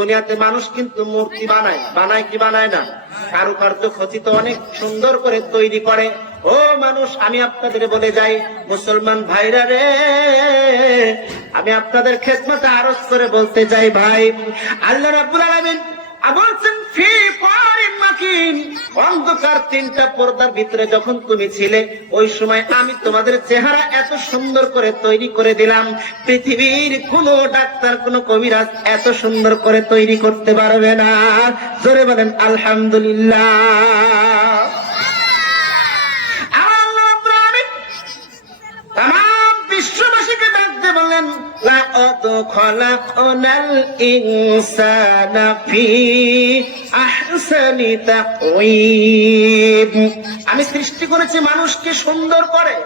দুনিয়াতে মানুষ কিন্তু মূর্তি বানায় কি বানায় না? কারুকার্য খচিত অনেক সুন্দর করে তৈরি করে। ও মানুষ, আমি আপনাদের বলে যাই, মুসলমান ভাইরা রে, আমি আপনাদের খেদমতে আরজ করে বলতে চাই, ভাই, আল্লাহ রাব্বুল আলামিন বলছেন ফি কারিন মাকিন, অন্ধকার 3টা পর্দার ভিতরে যখন তুমি ছিলে, ওই সময় আমি তোমাদের চেহারা এত সুন্দর করে তৈরি করে দিলাম, পৃথিবীর কোনো ডাক্তার, কোনো কবিরাজ এত সুন্দর করে তৈরি করতে পারবে না। জোরে বলেন আলহামদুলিল্লাহ। তামাম বিশ্ববাসীকে ডাকতে বলেন, লাকাদ খালাকনাল ইনসানা ফি আহসানি তাকওয়িম, আমি সৃষ্টি করেছি মানুষকে সুন্দর করে,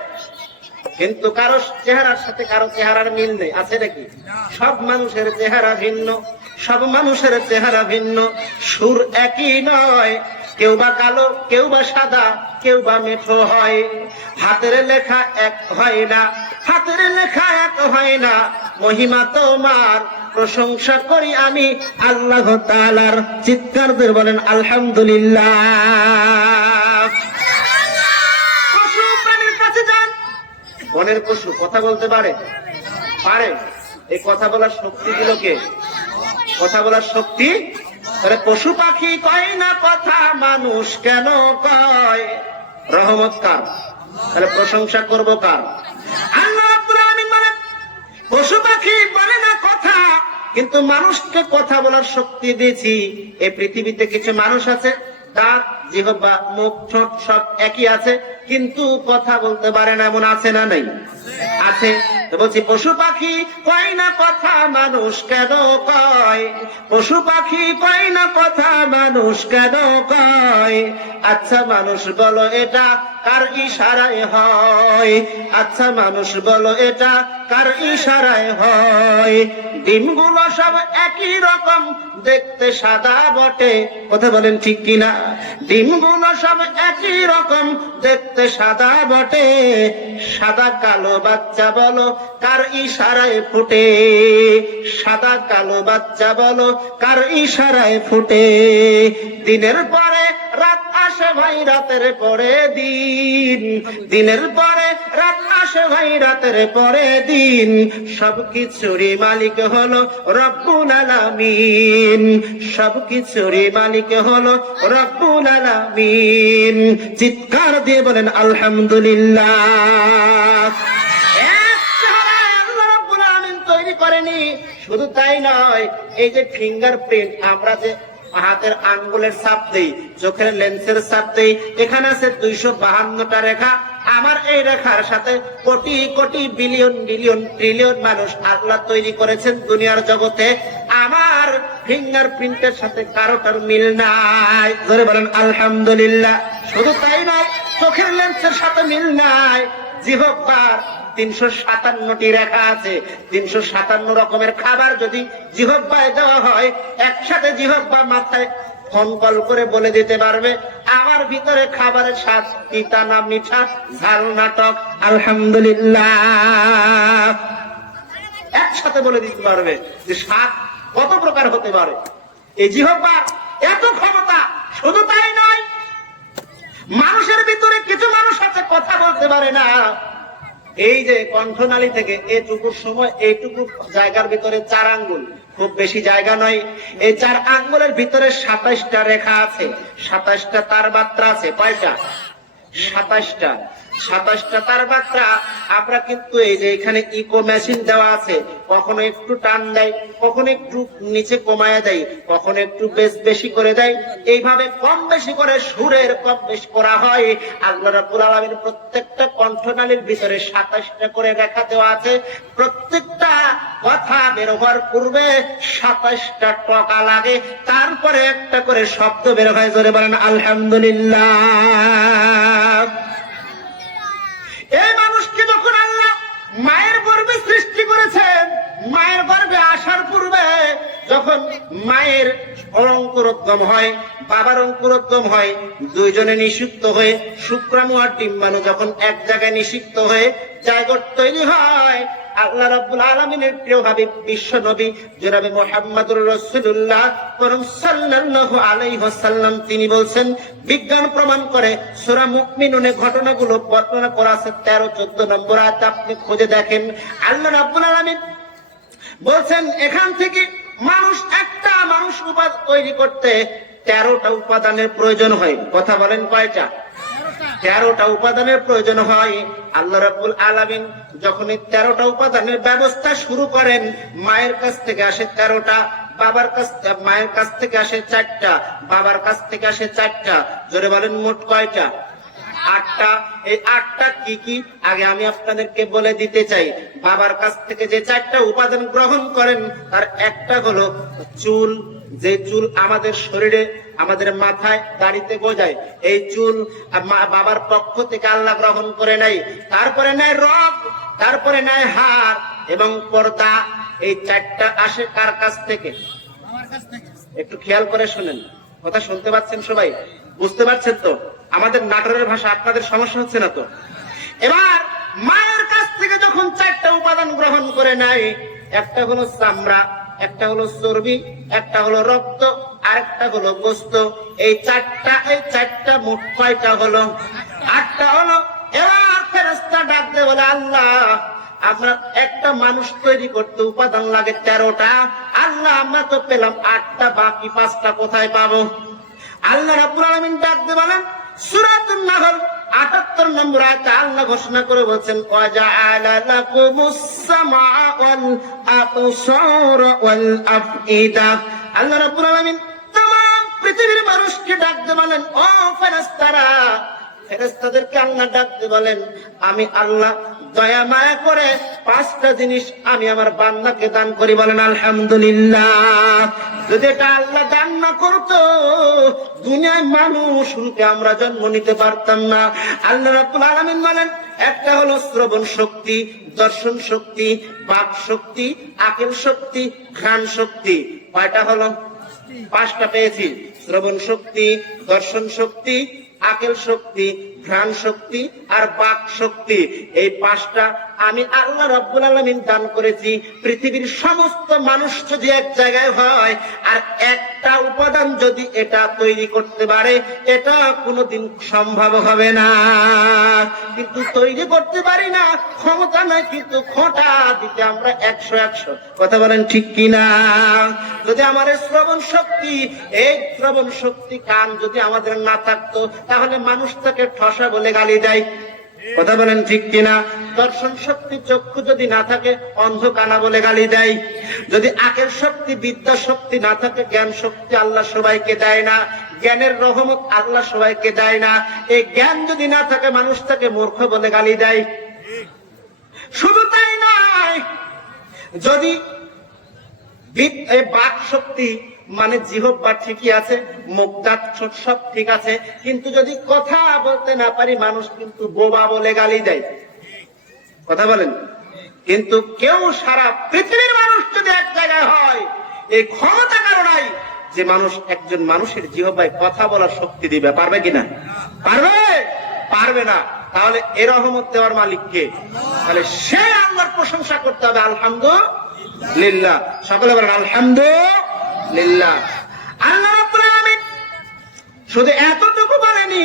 কিন্তু কারো চেহারার সাথে কারো চেহারার মিল নেই, আছে নাকি? সব মানুষের চেহারা ভিন্ন, সব মানুষের চেহারা ভিন্ন, সুর একই নয়, কেউ বা কালো, কেউ বা সাদা, কেউ বা মেঠো হয়, হাতের লেখা এক হয় না, হাতের লেখা এক হয় না। মহিমা তোমার, প্রশংসা করি আমি আল্লাহ তাআলার। চিৎকার দিয়ে বলেন আলহামদুলিল্লাহ। পশু প্রাণীর কাছে যান, বনের পশু কথা বলতে পারে? এই কথা বলার শক্তি দিল কে? কথা বলার শক্তি। তাহলে পশু পাখি কয় না কথা, মানুষ কেন কয়? রহমত কার? তাহলে প্রশংসা করব কার? আল্লাহ রাব্বুল আলামিন বলেন, পশু পাখি বলে না কথা, কিন্তু মানুষকে কথা বলার শক্তি দিয়েছি। এই পৃথিবীতে কিছু মানুষ আছে, দাঁত, জিহ্বা, মুখ, ঠোঁট সব একই আছে, কিন্তু কথা বলতে পারে না, এমন আছে না? নেই? আছে। তো বলছি, পশু পাখি কয় না কথা, মানুষ কেন কয়? পশু পাখি কয় না কথা, মানুষ কেন কয়? আচ্ছা মানুষ বলো, এটা কার ইশারায় হয়? আচ্ছা মানুষ বলো, এটা কার ইশারায় হয়? ডিমগুলো সব একই রকম, দেখতে সাদা বটে, কথা বলেন ঠিক কিনা? ডিমগুলো সব একই রকম, দেখতে সাদা বটে, সাদা কালো বাচ্চা বলো কার ইশারায় ফুটে? সাদা কালো বাচ্চা বলো কার ইশারায় ফুটে? দিনের পরে রাত আসে ভাই, রাতের পরে দিন, দিনের পরে রাত আসে ভাই, রাতের পরে দিন, সবকিছুরই মালিক হলো রব্বুল আলামিন, সবকিছুরই মালিক হলো রব্বুল আলামিন। চিৎকার দিয়ে বলেন আলহামদুলিল্লাহ। আল্লাহ রাব্বুল আলামিন তৈরি করেনি, শুধু তাই নয়, এই যে ফিঙ্গারপ্রিন্ট, আমরা যে হাতের আঙ্গুলের ছাপ দেই, চোখের লেন্সের ছাপ দেই, এখানে আছে 252টা রেখা। আমার এই রেখার সাথে crore crore billion billion trillion মানুষ আল্লাহ তৈরি করেছেন দুনিয়ার জগতে। আমার ফিঙ্গারপ্রিন্টের সাথে কারোটার মিল নাই। ধরে বলেন আলহামদুলিল্লাহ। শুধু তাই নয়, চোখের লেন্সের সাথে মিল নাই। জিহ্বার 357টি রেখা আছে। 357 রকমের খাবার যদি জিহ্বায় দেওয়া হয়, একসাথে জিহ্বা মাথায় ফোন কল করে বলে দিতে পারবে আমার ভিতরে খাবারের স্বাদ তিতা না মিঠা, ঝাল না টক। আলহামদুলিল্লাহ। একসাথে বলে দিতে পারবে যে স্বাদ কত প্রকার হতে পারে। এই জিহ্বার এত ক্ষমতা। শুধু তাই নয়, মানুষের ভিতরে কিছু মানুষ আছে কথা বলতে পারে না। এই যে কণ্ঠনালী থেকে এইটুকুর সময়, এইটুকু জায়গার ভিতরে 4 আঙ্গুল, খুব বেশি জায়গা নয়। এই 4 আঙ্গুলের ভিতরে 27টা রেখা আছে, 27টা তার মাত্রা আছে। কয়টা? 27টা। 27টা তার মাত্রা। আমরা কিন্তু এই যে এখানে ইকো মেশিন দেওয়া আছে, কখনো একটু টান দেয়, কখনো একটু নিচে কমায় দেয়, কখনো একটু বেশি করে দেয়। এইভাবে কম বেশি করে সুরের কম বেশি করা হয়। আল্লাহ রাব্বুল আলামিন প্রত্যেকটা কণ্ঠনালীর ভিতরে 27টা করে রেখা দেওয়া আছে। প্রত্যেকটা কথা বের হওয়ার পূর্বে 27টা টকা লাগে, তারপরে একটা করে শব্দ বের হয়। জোরে বলেন আলহামদুলিল্লাহ। এই মানুষকে যখন আল্লাহ মায়ের গর্ভে সৃষ্টি করেছেন, মায়ের গর্ভে আসার পূর্বে যখন মায়ের অঙ্কুরোদ্গম হয়, বাবার অঙ্কুরোদ্গম হয়, দুইজনে নিষিক্ত হয়ে শুক্রাণু আর ডিম্বাণু যখন এক জায়গায় নিষিক্ত হয়ে জায়গোট তৈরি হয়, আল্লাহ রাব্বুল আলামিনের প্রিয় হাবিব বিশ্ব নবী জনাবে মুহাম্মদুর রাসূলুল্লাহ সাল্লাল্লাহু আলাইহি ওয়াসাল্লাম তিনি বলছেন, বিজ্ঞান প্রমাণ করে সূরা মুমিনুনে ঘটনাগুলো বর্ণনা করা আছে 13-14 নম্বর আয়াত আপনি খুঁজে দেখেন। আল্লাহ রাব্বুল আলামিন বলছেন এখান থেকে একটা মানুষ উপাদান তৈরি করতে 13টা উপাদানের প্রয়োজন হয়। কথা বলেন কয়টা? 13টা উপাদানের প্রয়োজন হয়। আল্লাহ রাব্বুল আলামিন যখন এই 13টা উপাদানের ব্যবস্থা শুরু করেন, মায়ের কাছ থেকে আসে 13টা, মায়ের কাছ থেকে আসে 4টা, বাবার কাছ থেকে আসে 4টা। জোরে বলেন মোট কয়টা? 8টা। এই 8টা কি কি আগে আমি আপনাদেরকে বলে দিতে চাই। বাবার কাছ থেকে যে 4টা উপাদান গ্রহণ করেন তার একটা হলো চুল। যে চুল আমাদের শরীরে, আমাদের মাথায়, দাড়িতে গজায়, এই চুল বাবার পক্ষ থেকে আল্লাহ গ্রহণ করে নেয়। তারপরে নেয় রগ, তারপরে নেয় হাড় এবং পর্দা। এই 4টা আসে কার কাছ থেকে? একটু খেয়াল করে শুনেন। কথা শুনতে পাচ্ছেন সবাই? বুঝতে পারছেন তো? আমাদের নাটোরের ভাষা আপনাদের সমস্যা হচ্ছে না তো? এবার মায়ের কাছ থেকে যখন 4টা উপাদান গ্রহণ করে নেয়, একটা হলো চামড়া, একটা হলো চর্বি, একটা হলো রক্ত, আরেকটা হলো গোশত। এই 4টা মোট কয়টা হলো? 8টা হলো। এবার ফেরেশতা ডাক দিয়ে বলে, আল্লাহ আমরা একটা মানুষ তৈরি করতে উপাদান লাগে 13টা, আল্লাহ আমরা তো পেলাম 8টা, বাকি 5টা কোথায় পাবো? আল্লাহ রাব্বুল আলামিন ডাক দিয়ে বলেন সূরাতুন নাহল 78 নম্বর আয়াতে আল্লাহ ঘোষণা করে বলছেন, ওয়াজআলা লাকুমুস সামআ ওয়াল আবসারা ওয়াল আফইদা। আল্লাহ রাব্বুল আলামিন तमाम পৃথিবীর মানুষকে ডাক দিয়ে বলেন, ও ফেরেশতারা, ফেরেশতাদেরকে আল্লাহ ডাক দিয়ে বলেন, আমি আল্লাহ দয়া মায়া করে 5টা জিনিস আমি আমার বান্দাকে দান করি। বলেন আলহামদুলিল্লাহ। যদি এটা আল্লাহ দান না করতো, দুনিয়ায় মানুষ রূপে আমরা জন্ম নিতে পারতাম না। আল্লাহ রাব্বুল আলামিন বলেন, একটা হলো শ্রবণ শক্তি, দর্শন শক্তি, বাক শক্তি, আকল শক্তি, ঘ্রাণ শক্তি। কয়টা হলো? 5টা পেয়েছি। শ্রবণ শক্তি, দর্শন শক্তি, আকল শক্তি, ঘ্রাণ শক্তি আর বাক শক্তি। এই 5টা আমি আল্লাহ রাব্বুল আলামিন দান করেছি। পৃথিবীর সমস্ত মানুষ যদি এক জায়গায় হয় আর একটা উপাদান যদি এটা তৈরি করতে পারে, এটা কোনোদিন সম্ভব হবে না। কিন্তু তৈরি করতে পারি না, ক্ষমতা নাই, কিন্তু খোঁটা দিতে আমরা 100। কথা বলেন ঠিক কিনা? যদি আমার শ্রবণ শক্তি, এই শ্রবণ শক্তি কান যদি আমাদের না থাকতো, তাহলে মানুষ তাকে ঠসা বলে গালি দেয়। কথা বলেন ঠিক কিনা? দর্শন শক্তি, চক্ষু যদি না থাকে, অন্ধ কানা বলে গালি দেয়। যদি আকল শক্তি, বিদ্যা শক্তি না থাকে, জ্ঞান শক্তি আল্লাহ সবাইকে দেয় না। জ্ঞানের রহমত আল্লাহ সবাইকে দেয় না। এই জ্ঞান যদি না থাকে, মানুষ তাকে মূর্খ বলে গালি দেয়। শুধু তাই নয়, যদি বাক শক্তি মানে জিহ্বা ঠিকই আছে, মুখ দাঁত সব ঠিক আছে, কিন্তু যদি কথা বলতে না পারি, মানুষ কিন্তু বোবা বলে গালি দেয়। কথা বলেন? কিন্তু কেউ সারা পৃথিবীর মানুষ যদি এক জায়গায় হয়, এই ক্ষমতা কারণেই যে মানুষ একজন মানুষের জিহ্বায় কথা বলার শক্তি দিবে, পারবে কিনা? পারবে? পারবে না। তাহলে এর রহমত দেওয়ার মালিক কে? তাহলে সে আল্লাহর প্রশংসা করতে হবে। আলহামদুলিল্লাহ। সকলে বলেন আলহামদুলিল্লাহ। আল্লাহ রাব্বুল আলামিন শুধু এতটুকু বলেনি,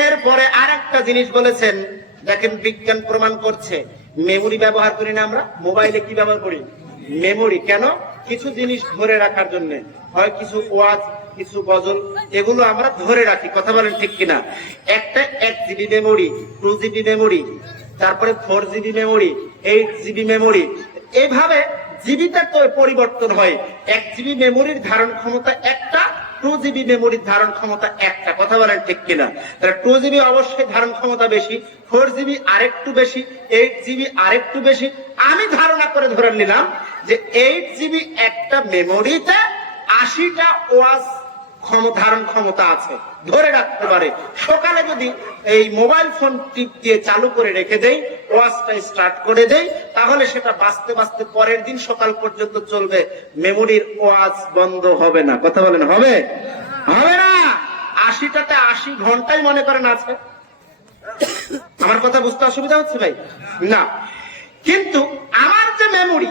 এরপরে আরেকটা জিনিস বলেছেন। দেখেন, বিজ্ঞান প্রমাণ করছে মেমোরি ব্যবহার করি না আমরা? মোবাইলে কি ব্যবহার করি? মেমোরি। কেন? কিছু জিনিস ধরে রাখার জন্য, হয় কিছু ওয়াজ, কিছু গজল, এগুলো আমরা ধরে রাখি। কথা বলেন ঠিক কিনা? একটা 1 GB মেমোরি, 2 GB মেমোরি, তারপরে 4 GB মেমোরি, 8 GB মেমোরি, এইভাবে জিবিটা তো পরিবর্তন হয়। 1 GB মেমোরির ধারণ ক্ষমতা একটা, 2 GB মেমোরির ধারণ ক্ষমতা একটা। কথা বলেন ঠিক কিনা? তাহলে 2 GB অবশ্যই ধারণ ক্ষমতা বেশি, 4 GB আরেকটু বেশি, 8 GB আরেকটু বেশি। আমি ধারণা করে ধরে নিলাম যে 8 GB একটা মেমোরিতে 80টা ওয়াজ ধারণ ক্ষমতা আছে, ধরে রাখতে পারে। সকালে যদি এই মোবাইল ফোন টিপ দিয়ে চালু করে রেখে দেই, ওয়াজটা স্টার্ট করে দেই, তাহলে সেটা বাঁচতে বাঁচতে পরের দিন সকাল পর্যন্ত চলবে, মেমোরির ওয়াজ বন্ধ হবে না। কথা বলেন হবে? হবে না। 80টাতে 80 ঘন্টাই মনে করেন আছে। আমার কথা বুঝতে অসুবিধা হচ্ছে ভাই? না। কিন্তু আমার যে মেমোরি,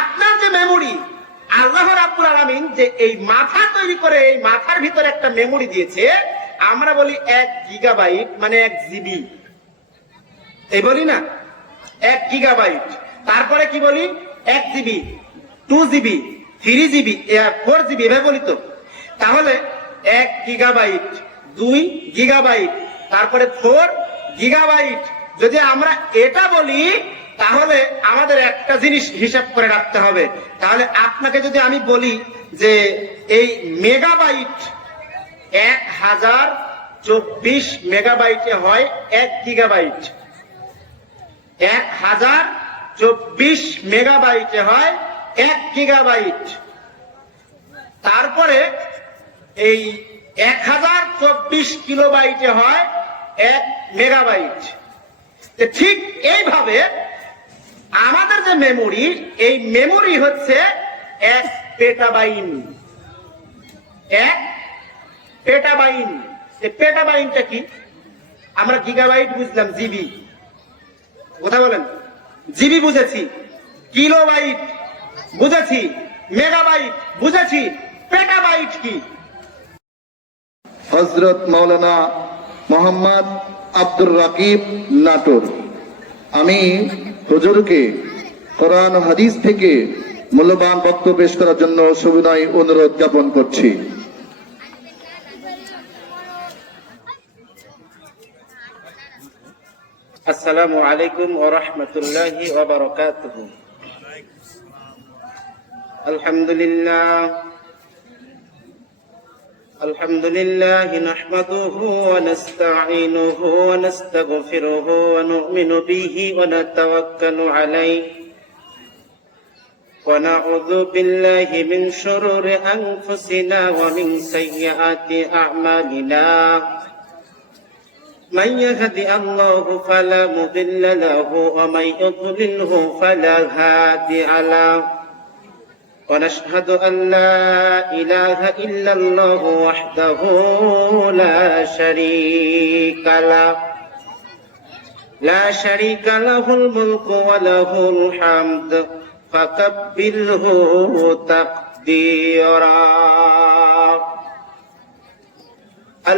আপনার যে মেমোরি, আল্লাহ রাব্বুল আলামিন যে এই মাথা তৈরি করে এই মাথার ভিতরে একটা মেমোরি দিয়েছে, আমরা বলি 1 গিগাবাইট মানে 1 জিবি, এই বলি না 1 গিগাবাইট। তারপরে কি বলি 1 জিবি, 2 জিবি, 3 জিবি, 4 জিবি এভাবে বলি তো। তাহলে 1 গিগাবাইট, 2 গিগাবাইট, তারপরে 4 গিগাবাইট। যদি আমরা এটা বলি তাহলে আমাদের একটা জিনিস হিসাব করে রাখতে হবে। তাহলে আপনাকে যদি আমি বলি যে এই মেগাবাইট 1024 মেগাবাইটে হয় 1 গিগাবাইট, 1024 মেগাবাইটে হয় 1 গিগাবাইট। তারপরে এই 1024 কিলোবাইটে হয় 1 মেগাবাইট। ঠিক এইভাবে আমাদের যে মেমোরি, এই মেমোরি হচ্ছে 1 পেটাবাইট। 1 পেটাবাইট। এই পেটাবাইটটা কি? আমরা গিগাবাইট বুঝলাম, জিবি কথা বলেন, জিবি বুঝেছি, কিলোবাইট বুঝেছি, মেগাবাইট বুঝেছি, পেটাবাইট কি? হযরত মাওলানা মোহাম্মদ আব্দুর রাকিব নাটোর। আমি হুজুরকে কোরআন ও হাদিস থেকে মূল্যবান বক্তব্য পেশ করার জন্য সবিনয় অনুরোধ জ্ঞাপন করছি। আসসালামু আলাইকুম ওয়া রাহমাতুল্লাহি ওয়া বারাকাতুহু। আলহামদুলিল্লাহ নাহমাদুহু ওয়া নাস্তাঈনুহু ওয়া নাস্তাগফিরুহু ওয়া নু'মিনু বিহি ওয়া নাতাওয়াক্কালু আলাইহি ওয়া নাউযু বিল্লাহি মিন শুরুরি আনফুসিনা ওয়া মিন সাইয়্যাতি আ'মালিনা। من يهد الله فلا مضل له ومن يضلله فلا هادي له ونشهد أن لا إله إلا الله وحده لا شريك له الملك وله الحمد فكبره تقديرا.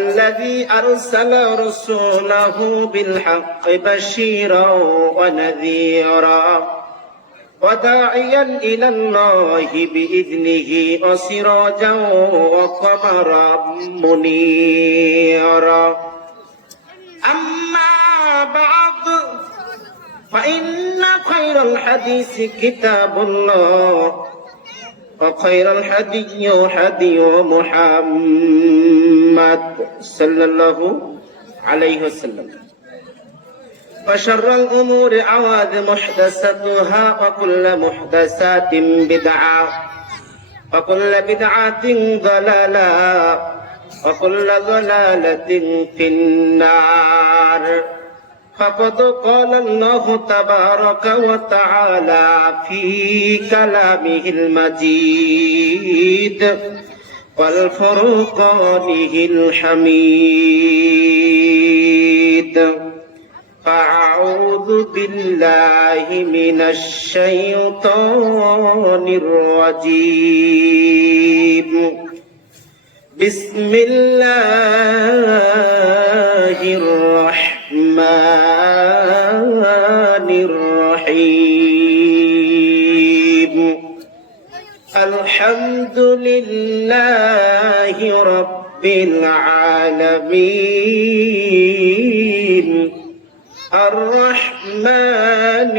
الذي أرسل رسوله بالحق بشيرا ونذيرا وداعيا إلى الله بإذنه وسراجا وقمرا منيرا. أما بعد فإن خير الحديث كتاب الله وخير الهدي هدي محمد صلى الله عليه وسلم وشر الأمور محدثاتها وكل محدثات بدعة وكل بدعة ضلالة وكل ضلالة في النار. فقد قال الله تبارك وتعالى في كلامه المجيد والفرقانه الحميد. فأعوذ بالله من الشيطان الرجيم. بسم الله الرحمن الرحيم. الحمد لله رب العالمين الرحمن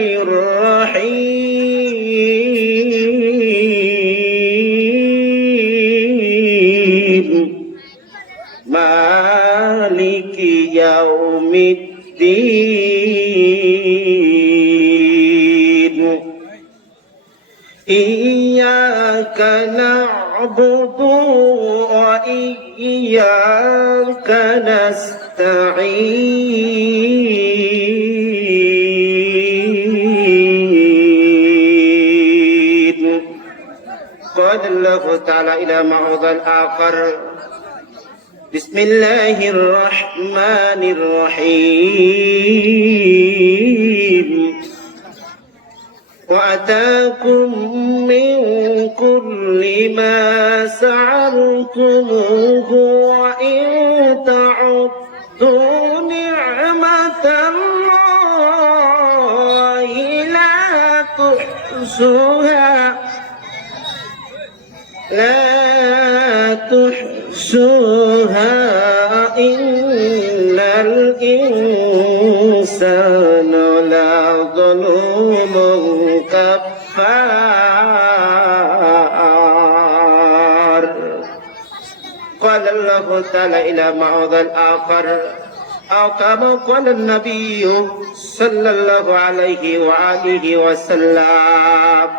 الرحيم مالك يوم الدين. إياك نعبد وإياك نستعين. قال الله تعالى إلى معوض الآخر. بسم الله الرحمن الرحيم. وآتاكم من كل ما سألتموه وإن تعدوا نعمة الله لا تحصوها إن الإنسان لظلوم كفار. قال الله تعالى إلى معاذ الآخر أو كما قال النبي صلى الله عليه وآله وسلم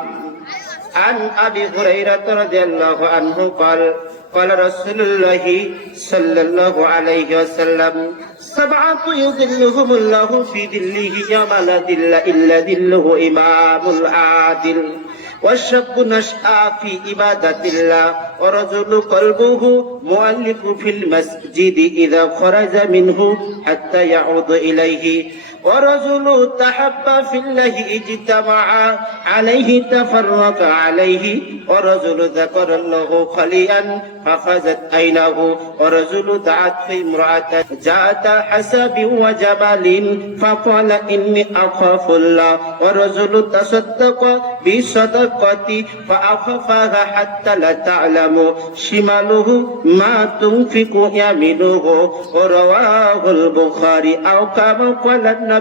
عن أبي هريرة رضي الله عنه قال قال رسول الله صلى الله عليه وسلم سبعة يظلهم الله في ظله يوم لا ظل إلا ظله إمام العادل والشاب نشأ في عبادة الله ورجل قلبه مؤلف في المسجد إذا خرج منه حتى يعود إليه ورجل تحب في الله اجتمع عليه تفرق عليه ورجل ذكر الله خليئا فخزت عينه ورجل دعت في امرأة ذات حسب وجمال فقال إني أخاف الله ورجل تصدق بصدقة فأخفاها حتى لا تعلم شماله ما تنفق يمينه ورواه البخاري أو كما قال النبي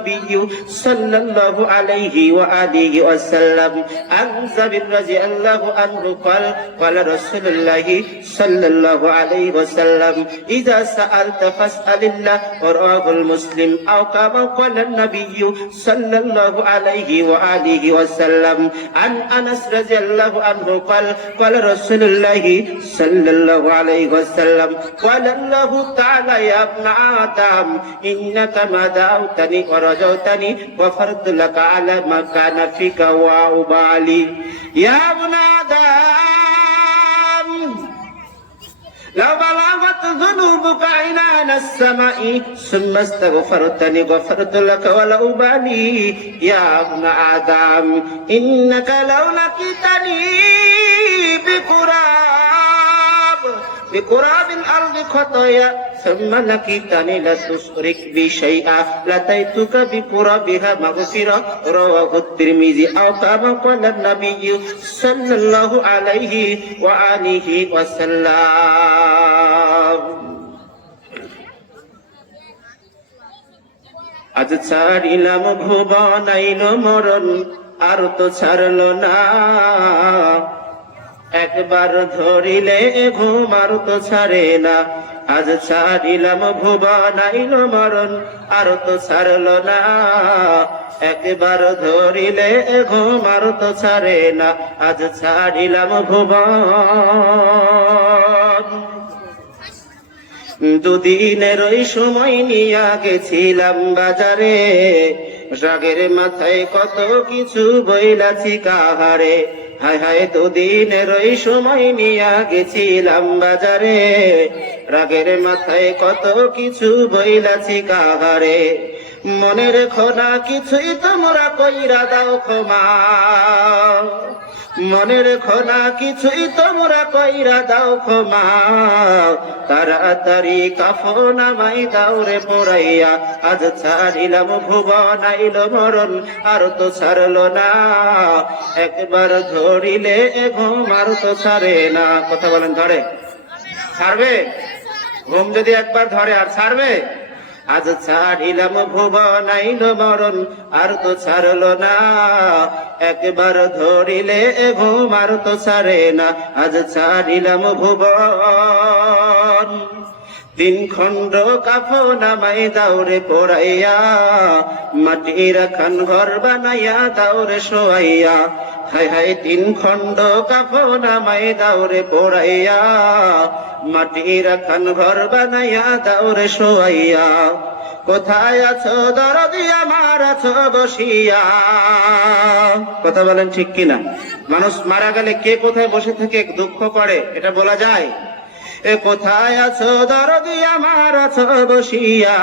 صلى الله عليه وآله وسلم عن جابر رضي الله عنه قال قال رسول الله صلى الله عليه وسلم إذا سألت فاسأل الله ورواه المسلم أو كما قال النبي صلى الله عليه وآله وسلم عن أنس رضي الله عنه قال قال رسول الله صلى الله عليه وسلم قال الله تعالى يا ابن آدم إنك ما دعوتني ورجوتني غفرت لك على ما كان فيك وأبالي يا ابن آدم لو بلغت ذنوبك عنان السماء ثم استغفرتني غفرت لك ولا أبالي يا ابن آدم إنك لو لقيتني بقراب الأرض خطايا ثم لقيتني لا تشرك بي شيئا لأتيتك بقرابها مغفرة رواه الترمذي أو كما قال النبي صلى الله عليه وآله وسلم আজ ছাড়িলাম ভুবন আইল মরণ আর তো ছাড়লো না একবার ধরিলে ঘুম আর তো ছাড়ে না আজ ছাড়িলাম ভুবন আইল মরণ আর তো ছাড়লো না একবার ধরিলে ঘুম আর তো ছাড়ে না আজ ছাড়িলাম ভুবন দুদিনের ওই সময় নিয়া গেছিলাম বাজারে রাগের মাথায় কত কিছু বইলাছি কাহারে হায় হায় দুদিনের ওই সময় নিয়া গেছিলাম বাজারে রাগের মাথায় কত কিছু বইলাছি কাহারে মনে রেখো না কিছুই তোমরা কইরা দাও ক্ষমা মনে রেখো না কিছুই তোমরা কইরা দাও ক্ষমা তাড়াতাড়ি কাফন আমায় দাও রে পড়াইয়া আজ ছাড়িলাম ভুবন আইল মরণ আর তো ছাড়লো না একবার ধরিলে ঘুম আর তো ছাড়ে না কথা বলেন ধরে ছাড়বে ঘুম যদি একবার ধরে আর ছাড়বে আজ ছাড়িলাম ভুবন আইল মরণ আর তো ছাড়লো না একবার ধরিলে ঘুম আর তো ছাড়ে না আজ ছাড়িলাম ভুবন তিন খণ্ড কাফন আমায় দাউরে পড়াইয়া মাটির খান ঘর বানাইয়া দাউরে শোয়াইয়া হায় হায় তিন খণ্ড কাফন আমায় দাউরে পড়াইয়া মাটির খান ঘর বানাইয়া দাউরে শোয়াইয়া কোথায় আছো দরদি আমার আছো বসিয়া কথা বলেন ঠিক কিনা মানুষ মারা গেলে কে কোথায় বসে থেকে দুঃখ করে এটা বলা যায় এ কোথায় আছো দরদি আমার আছো বসিয়া,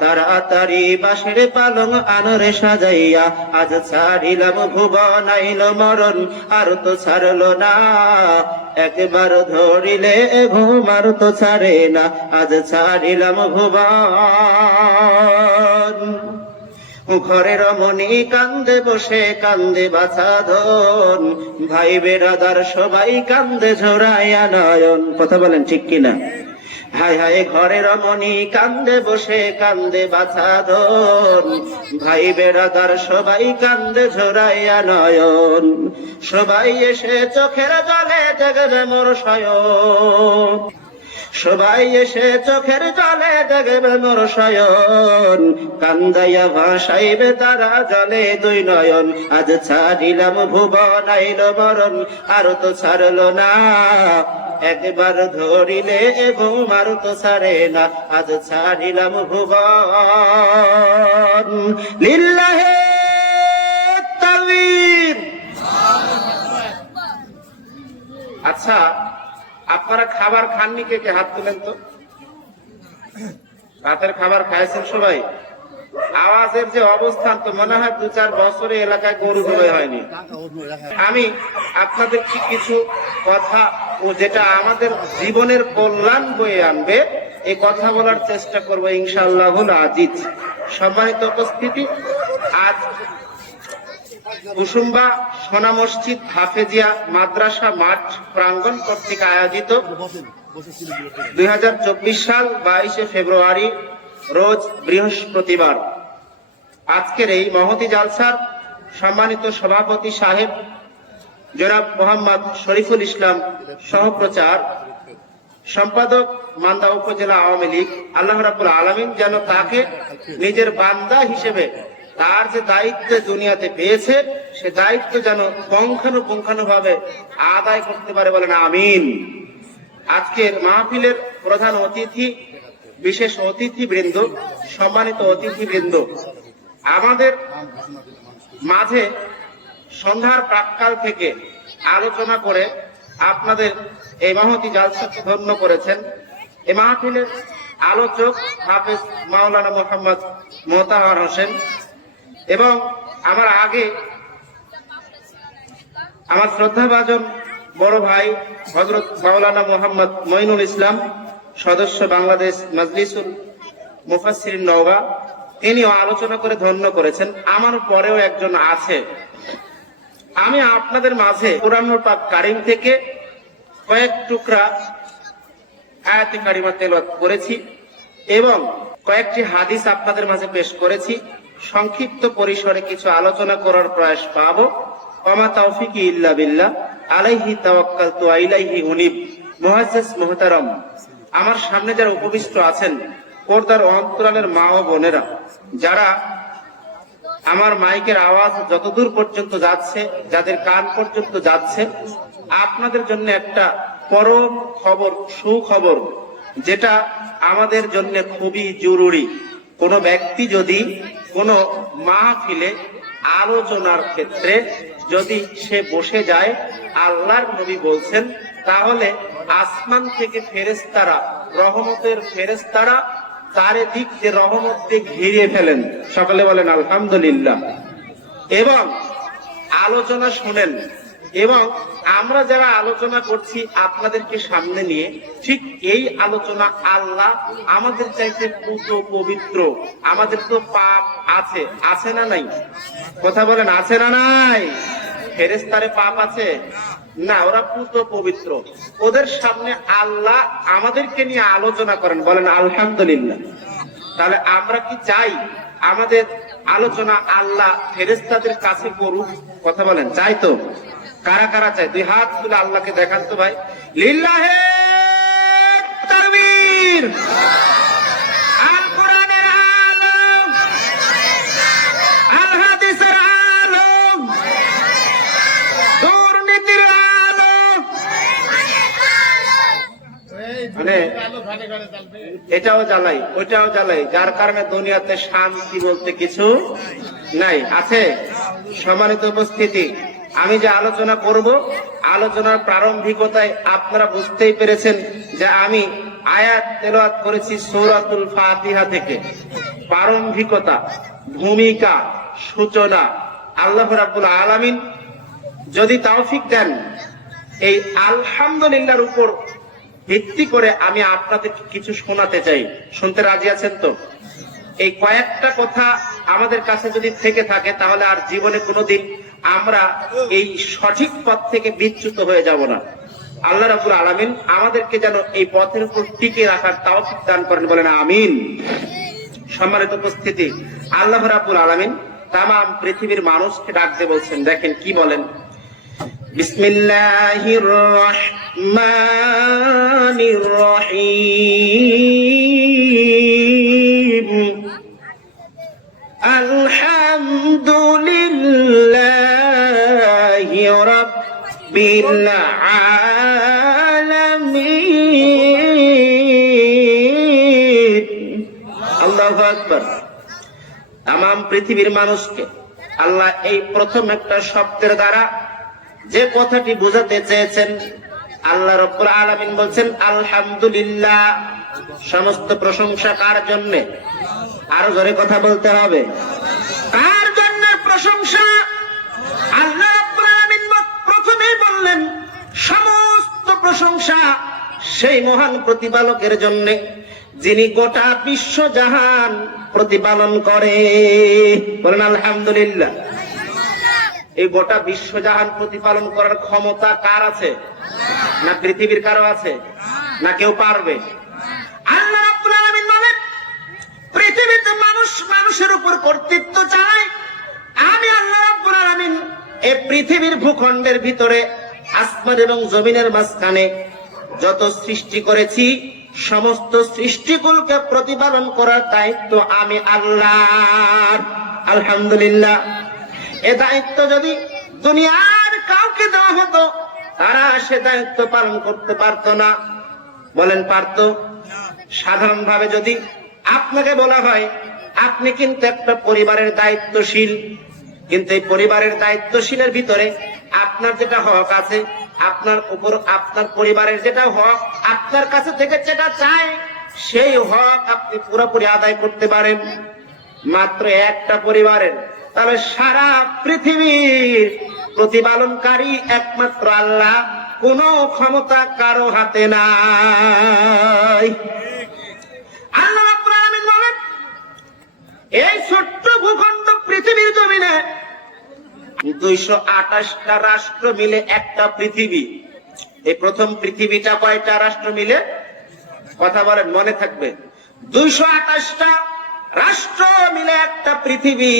তাড়াতাড়ি বাঁশের পালং আনরে সাজাইয়া, আজ ছাড়িলাম ভুবন আইল মরণ আর তো ছাড়লো না, একবার ধরিলে ঘুম আর তো ছাড়ে না, আজ ছাড়িলাম ভুবন। ঘরের মনি কান্দে বসে কান্দে বাছা ধন, ভাই বেরাদার সবাই কান্দে ঝরাইয়া নয়ন। কথা বলেন ঠিক কিনা? হায় হায় ঘরের মনি কান্দে বসে কান্দে বাছা ধন, ভাই বেরাদার সবাই কান্দে ঝরাইয়া নয়ন। সবাই এসে চোখের জলে দেখবে মোর শয়ন, সবাই এসে চোখের জলে দেখবে মোর শয়ন, কান্দাইয়া ভাসাইবে তারা জলে দুই নয়ন। আজ ছাড়িলাম ভুবন আইল মরণ আর তো ছাড়লো না, একবার ধরিলে ঘুম আর তো ছাড়ে না, আজ ছাড়িলাম ভুবন। লিল্লাহে তাকবীর। আচ্ছা, আপনারা খাবার খাননি? কে কে হাত তুলেন তো। রাতের খাবার খাইছেন সবাই? আওয়াজের যে অবস্থান, তো মনে হয় 2-4 বছরে এলাকায় গরু জবাই হয়নি। আমি আপনাদের কিছু কথা ও যেটা আমাদের জীবনের কল্যাণ বয়ে আনবে এই কথা বলার চেষ্টা করবো ইনশাআল্লাহুল আজিজ। সম্মানিত উপস্থিতি, আজ কুসুম্বা সোনা মসজিদ হাফেজিয়া মাদ্রাসা মাঠ প্রাঙ্গণ কর্তৃক আয়োজিত 2024 সাল 22শে ফেব্রুয়ারি রোজ বৃহস্পতিবার আজকের এই মহতি জালসার সম্মানিত সভাপতি সাহেব জনাব মোহাম্মদ শরীফুল ইসলাম সহপ্রচার সম্পাদক মান্দা উপজেলা আওয়ামী লীগ, আল্লাহ রাব্বুল আলামিন যেন তাকে নিজের বান্দা হিসেবে তার যে দায়িত্ব দুনিয়াতে পেয়েছে সে দায়িত্ব যেন পুঙ্খানুপুঙ্খানুভাবে আদায় করতে পারে, বলেন আমিন। আজকের মাহফিলের প্রধান অতিথি, বিশেষ অতিথি বৃন্দ, সম্মানিত অতিথি বৃন্দ, আমাদের মাঝে সন্ধ্যার প্রাক্কাল থেকে আলোচনা করে আপনাদের এই মহতি জালসাকে ধন্য করেছেন। এই মাহফিলের আলোচক হাফেজ মাওলানা মোহাম্মদ মোতাহার হোসেন এবং আমার আগে আমার শ্রদ্ধাভাজন বড় ভাই হযরত মাওলানা মোহাম্মদ মঈনুল ইসলাম, সদস্য বাংলাদেশ মাজলিসুল মুফাসসিরিন নওগাঁ, তিনিও আলোচনা করে ধন্য করেছেন। আমার পরেও একজন আছে। আমি আপনাদের মাঝে কুরআনুল পাক কারীম থেকে কয়েক টুকরা আয়াতে কারিমা তেলাওয়াত করেছি এবং কয়েকটি হাদিস আপনাদের মাঝে পেশ করেছি। সংক্ষিপ্ত পরিসরে কিছু আলোচনা করার প্রয়াস পাবো। ওমা তাওফিকি ইল্লা বিল্লাহ, আলাইহি তাওয়াক্কালতু ওয়া ইলাইহি উনীব। মুআজ্জাজ মুহতারাম, আমার সামনে যারা উপবিষ্ট আছেন, পর্দার অন্তরালের মা ও বোনেরা, যারা আমার মাইকের আওয়াজ যতদূর পর্যন্ত যাচ্ছে, যাদের কান পর্যন্ত যাচ্ছে, আপনাদের জন্য একটা পরম খবর, সুখবর, যেটা আমাদের জন্য খুবই জরুরি। কোন ব্যক্তি যদি কোন মাহফিলে আলোচনার ক্ষেত্রে যদি সে বসে যায়, আল্লাহর নবী বলছেন, তাহলে আসমান থেকে ফেরেশতারা, রহমতের ফেরেশতারা চারিদিক দিয়ে রহমত দিয়ে ঘিরে ফেলেন। সকলে বলেন আলহামদুলিল্লাহ। এবং আলোচনা শুনেন, এবং আমরা যারা আলোচনা করছি আপনাদেরকে সামনে নিয়ে, ঠিক এই আলোচনা আল্লাহ আমাদের চাইতে পুত পবিত্র। আমাদের তো পাপ আছে, আছে না নাই? কথা বলেন, আছে না নাই? ফেরেশতারে পাপ আছে না? ওরা পুত পবিত্র। ওদের সামনে আল্লাহ আমাদেরকে নিয়ে আলোচনা করেন, বলেন আলহামদুলিল্লাহ। তাহলে আমরা কি চাই আমাদের আলোচনা আল্লাহ ফেরেশতাদের কাছে করুক? কথা বলেন, চাই তো? কারা কারা চাই? দুই হাত তুলে আল্লাহকে দেখান তো ভাই। লিল্লাহে তাকবীর। আল কোরআনের আলম, আল হাদিসের আলম, দুর্নীতির আলম। মানে এটাও জ্বালাই, ওইটাও জ্বালাই, যার কারণে দুনিয়াতে শান্তি বলতে কিছু নাই। আছে? সম্মানিত উপস্থিতি, আমি যে আলোচনা করব আলোচনার প্রারম্ভিকতায় আপনারা বুঝতেই পেরেছেন যে আমি আয়াত তেলাওয়াত করেছি সূরাতুল ফাতিহা থেকে। প্রারম্ভিকতা, ভূমিকা, সূচনা আল্লাহ রাব্বুল আলামিন যদি তৌফিক দেন, এই আলহামদুলিল্লাহর উপর ভিত্তি করে আমি আপনাদের কিছু শোনাতে চাই। শুনতে রাজি আছেন তো? এই কয়েকটা কথা আমাদের কাছে যদি থেকে থাকে তাহলে আর জীবনে কোনোদিন আমরা এই সঠিক পথ থেকে বিচ্যুত হয়ে যাব না। আল্লাহ রাব্বুল আলামিন আমাদেরকে যেন এই পথের উপর টিকে রাখার তৌফিক দান করেন, বলেন আমিন। সম্মানিত উপস্থিতি, আল্লাহ রাব্বুল আলামিন তামাম পৃথিবীর মানুষকে ডাকতে বলছেন। দেখেন কি বলেন, বিসমিল্লাহির রহমানির রহিম, আলহামদুলিল্লাহি রাব্বিল আলামিন। আল্লাহু আকবার। তামাম পৃথিবীর মানুষকে আল্লাহ এই প্রথম একটা শব্দের দ্বারা যে কথাটি বোঝাতে চেয়েছেন, আল্লাহ রাব্বুল আলামিন বলছেন আলহামদুলিল্লাহ। সমস্ত প্রশংসা কার জন্য? আরো জোরে কথা বলতে হবে। কার জন্য প্রশংসা? আল্লাহ রাব্বুল আলামিন প্রথমেই বললেন সমস্ত প্রশংসা সেই মহান প্রতিপালকের জন্য, যিনি গোটা বিশ্বজাহান প্রতিপালন করে। বলেন আলহামদুলিল্লাহ। এই গোটা বিশ্বজাহান প্রতিপালন করার ক্ষমতা কার আছে? না পৃথিবীর কারো আছে? না কেউ পারবে? আল্লাহ রাব্বুল আলামিন বলেন পৃথিবীতে মানুষের উপর কর্তৃত্ব চালায় আমি আল্লাহ রাব্বুল আলামিন। এই পৃথিবীর ভূখণ্ডের ভিতরে আসমান এবং জমিনের মাঝখানে যত সৃষ্টি করেছি সমস্ত সৃষ্টিকুলকে প্রতিপালন করার দায়িত্ব আমি আল্লাহর। আলহামদুলিল্লাহ। এ দায়িত্ব যদি দুনিয়ার কাউকে দেওয়া হতো তারা সে দায়িত্ব পালন করতে পারতো না। বলেন পারতো? সাধারণভাবে যদি আপনাকে বলা হয় আপনি কিন্তু একটা পরিবারের দায়িত্বশীল, কিন্তু এই পরিবারের দায়িত্বশীলের ভিতরে আপনার যেটা হক আছে, আপনার উপর আপনার পরিবারের যেটা হক আপনার কাছে থেকে যেটা চায় সেই হক আপনি পুরোপুরি আদায় করতে পারেন মাত্র একটা পরিবারের, তাহলে সারা পৃথিবীর প্রতিপালনকারী একমাত্র আল্লাহ। কোনো ক্ষমতা কারো হাতে নাই। আল্লাহ রাব্বুল আলামিন বলেন এই ছোট্ট ভূখণ্ড পৃথিবীর জমিনে 228টা রাষ্ট্র মিলে একটা পৃথিবী। এই প্রথম পৃথিবীটা কয়টা রাষ্ট্র মিলে? কথা বলেন, মনে থাকবে। 228টা রাষ্ট্র মিলে একটা পৃথিবী।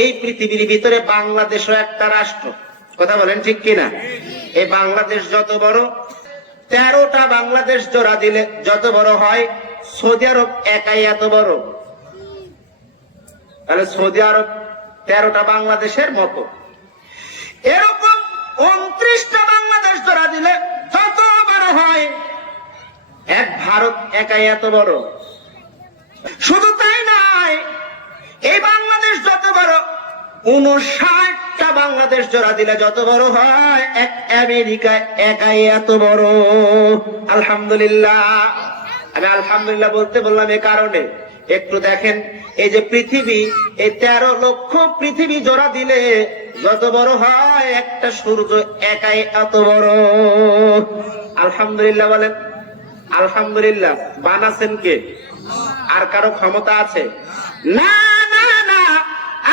এই পৃথিবীর ভিতরে বাংলাদেশও একটা রাষ্ট্র। কথা বলেন ঠিক কিনা? এই বাংলাদেশ যত বড়, 13টা বাংলাদেশ জোড়া দিলে যত বড় হয়, সৌদি আরব একাই এত বড়। তাহলে সৌদি আরব 13টা বাংলাদেশের মতো। এরকম 29টা বাংলাদেশ জোড়া দিলে যত বড় হয়, এক ভারত একাই এত বড়। শুধু তাই নয়, এই বাংলাদেশ যত বড়, 59টা বাংলাদেশ জোড়া দিলে যত বড় হয়, এক আমেরিকা একাই এত বড়। আলহামদুলিল্লাহ। আমি আলহামদুলিল্লাহ বলতে বললাম এ কারণে, একটু দেখেন এই যে পৃথিবী, এই 13 লক্ষ পৃথিবী জোড়া দিলে যত বড় হয়, একটা সূর্য একাই এত বড়। আলহামদুলিল্লাহ বলেন। আলহামদুলিল্লাহ বানাছেন কে? আর কারো ক্ষমতা আছে? না না না,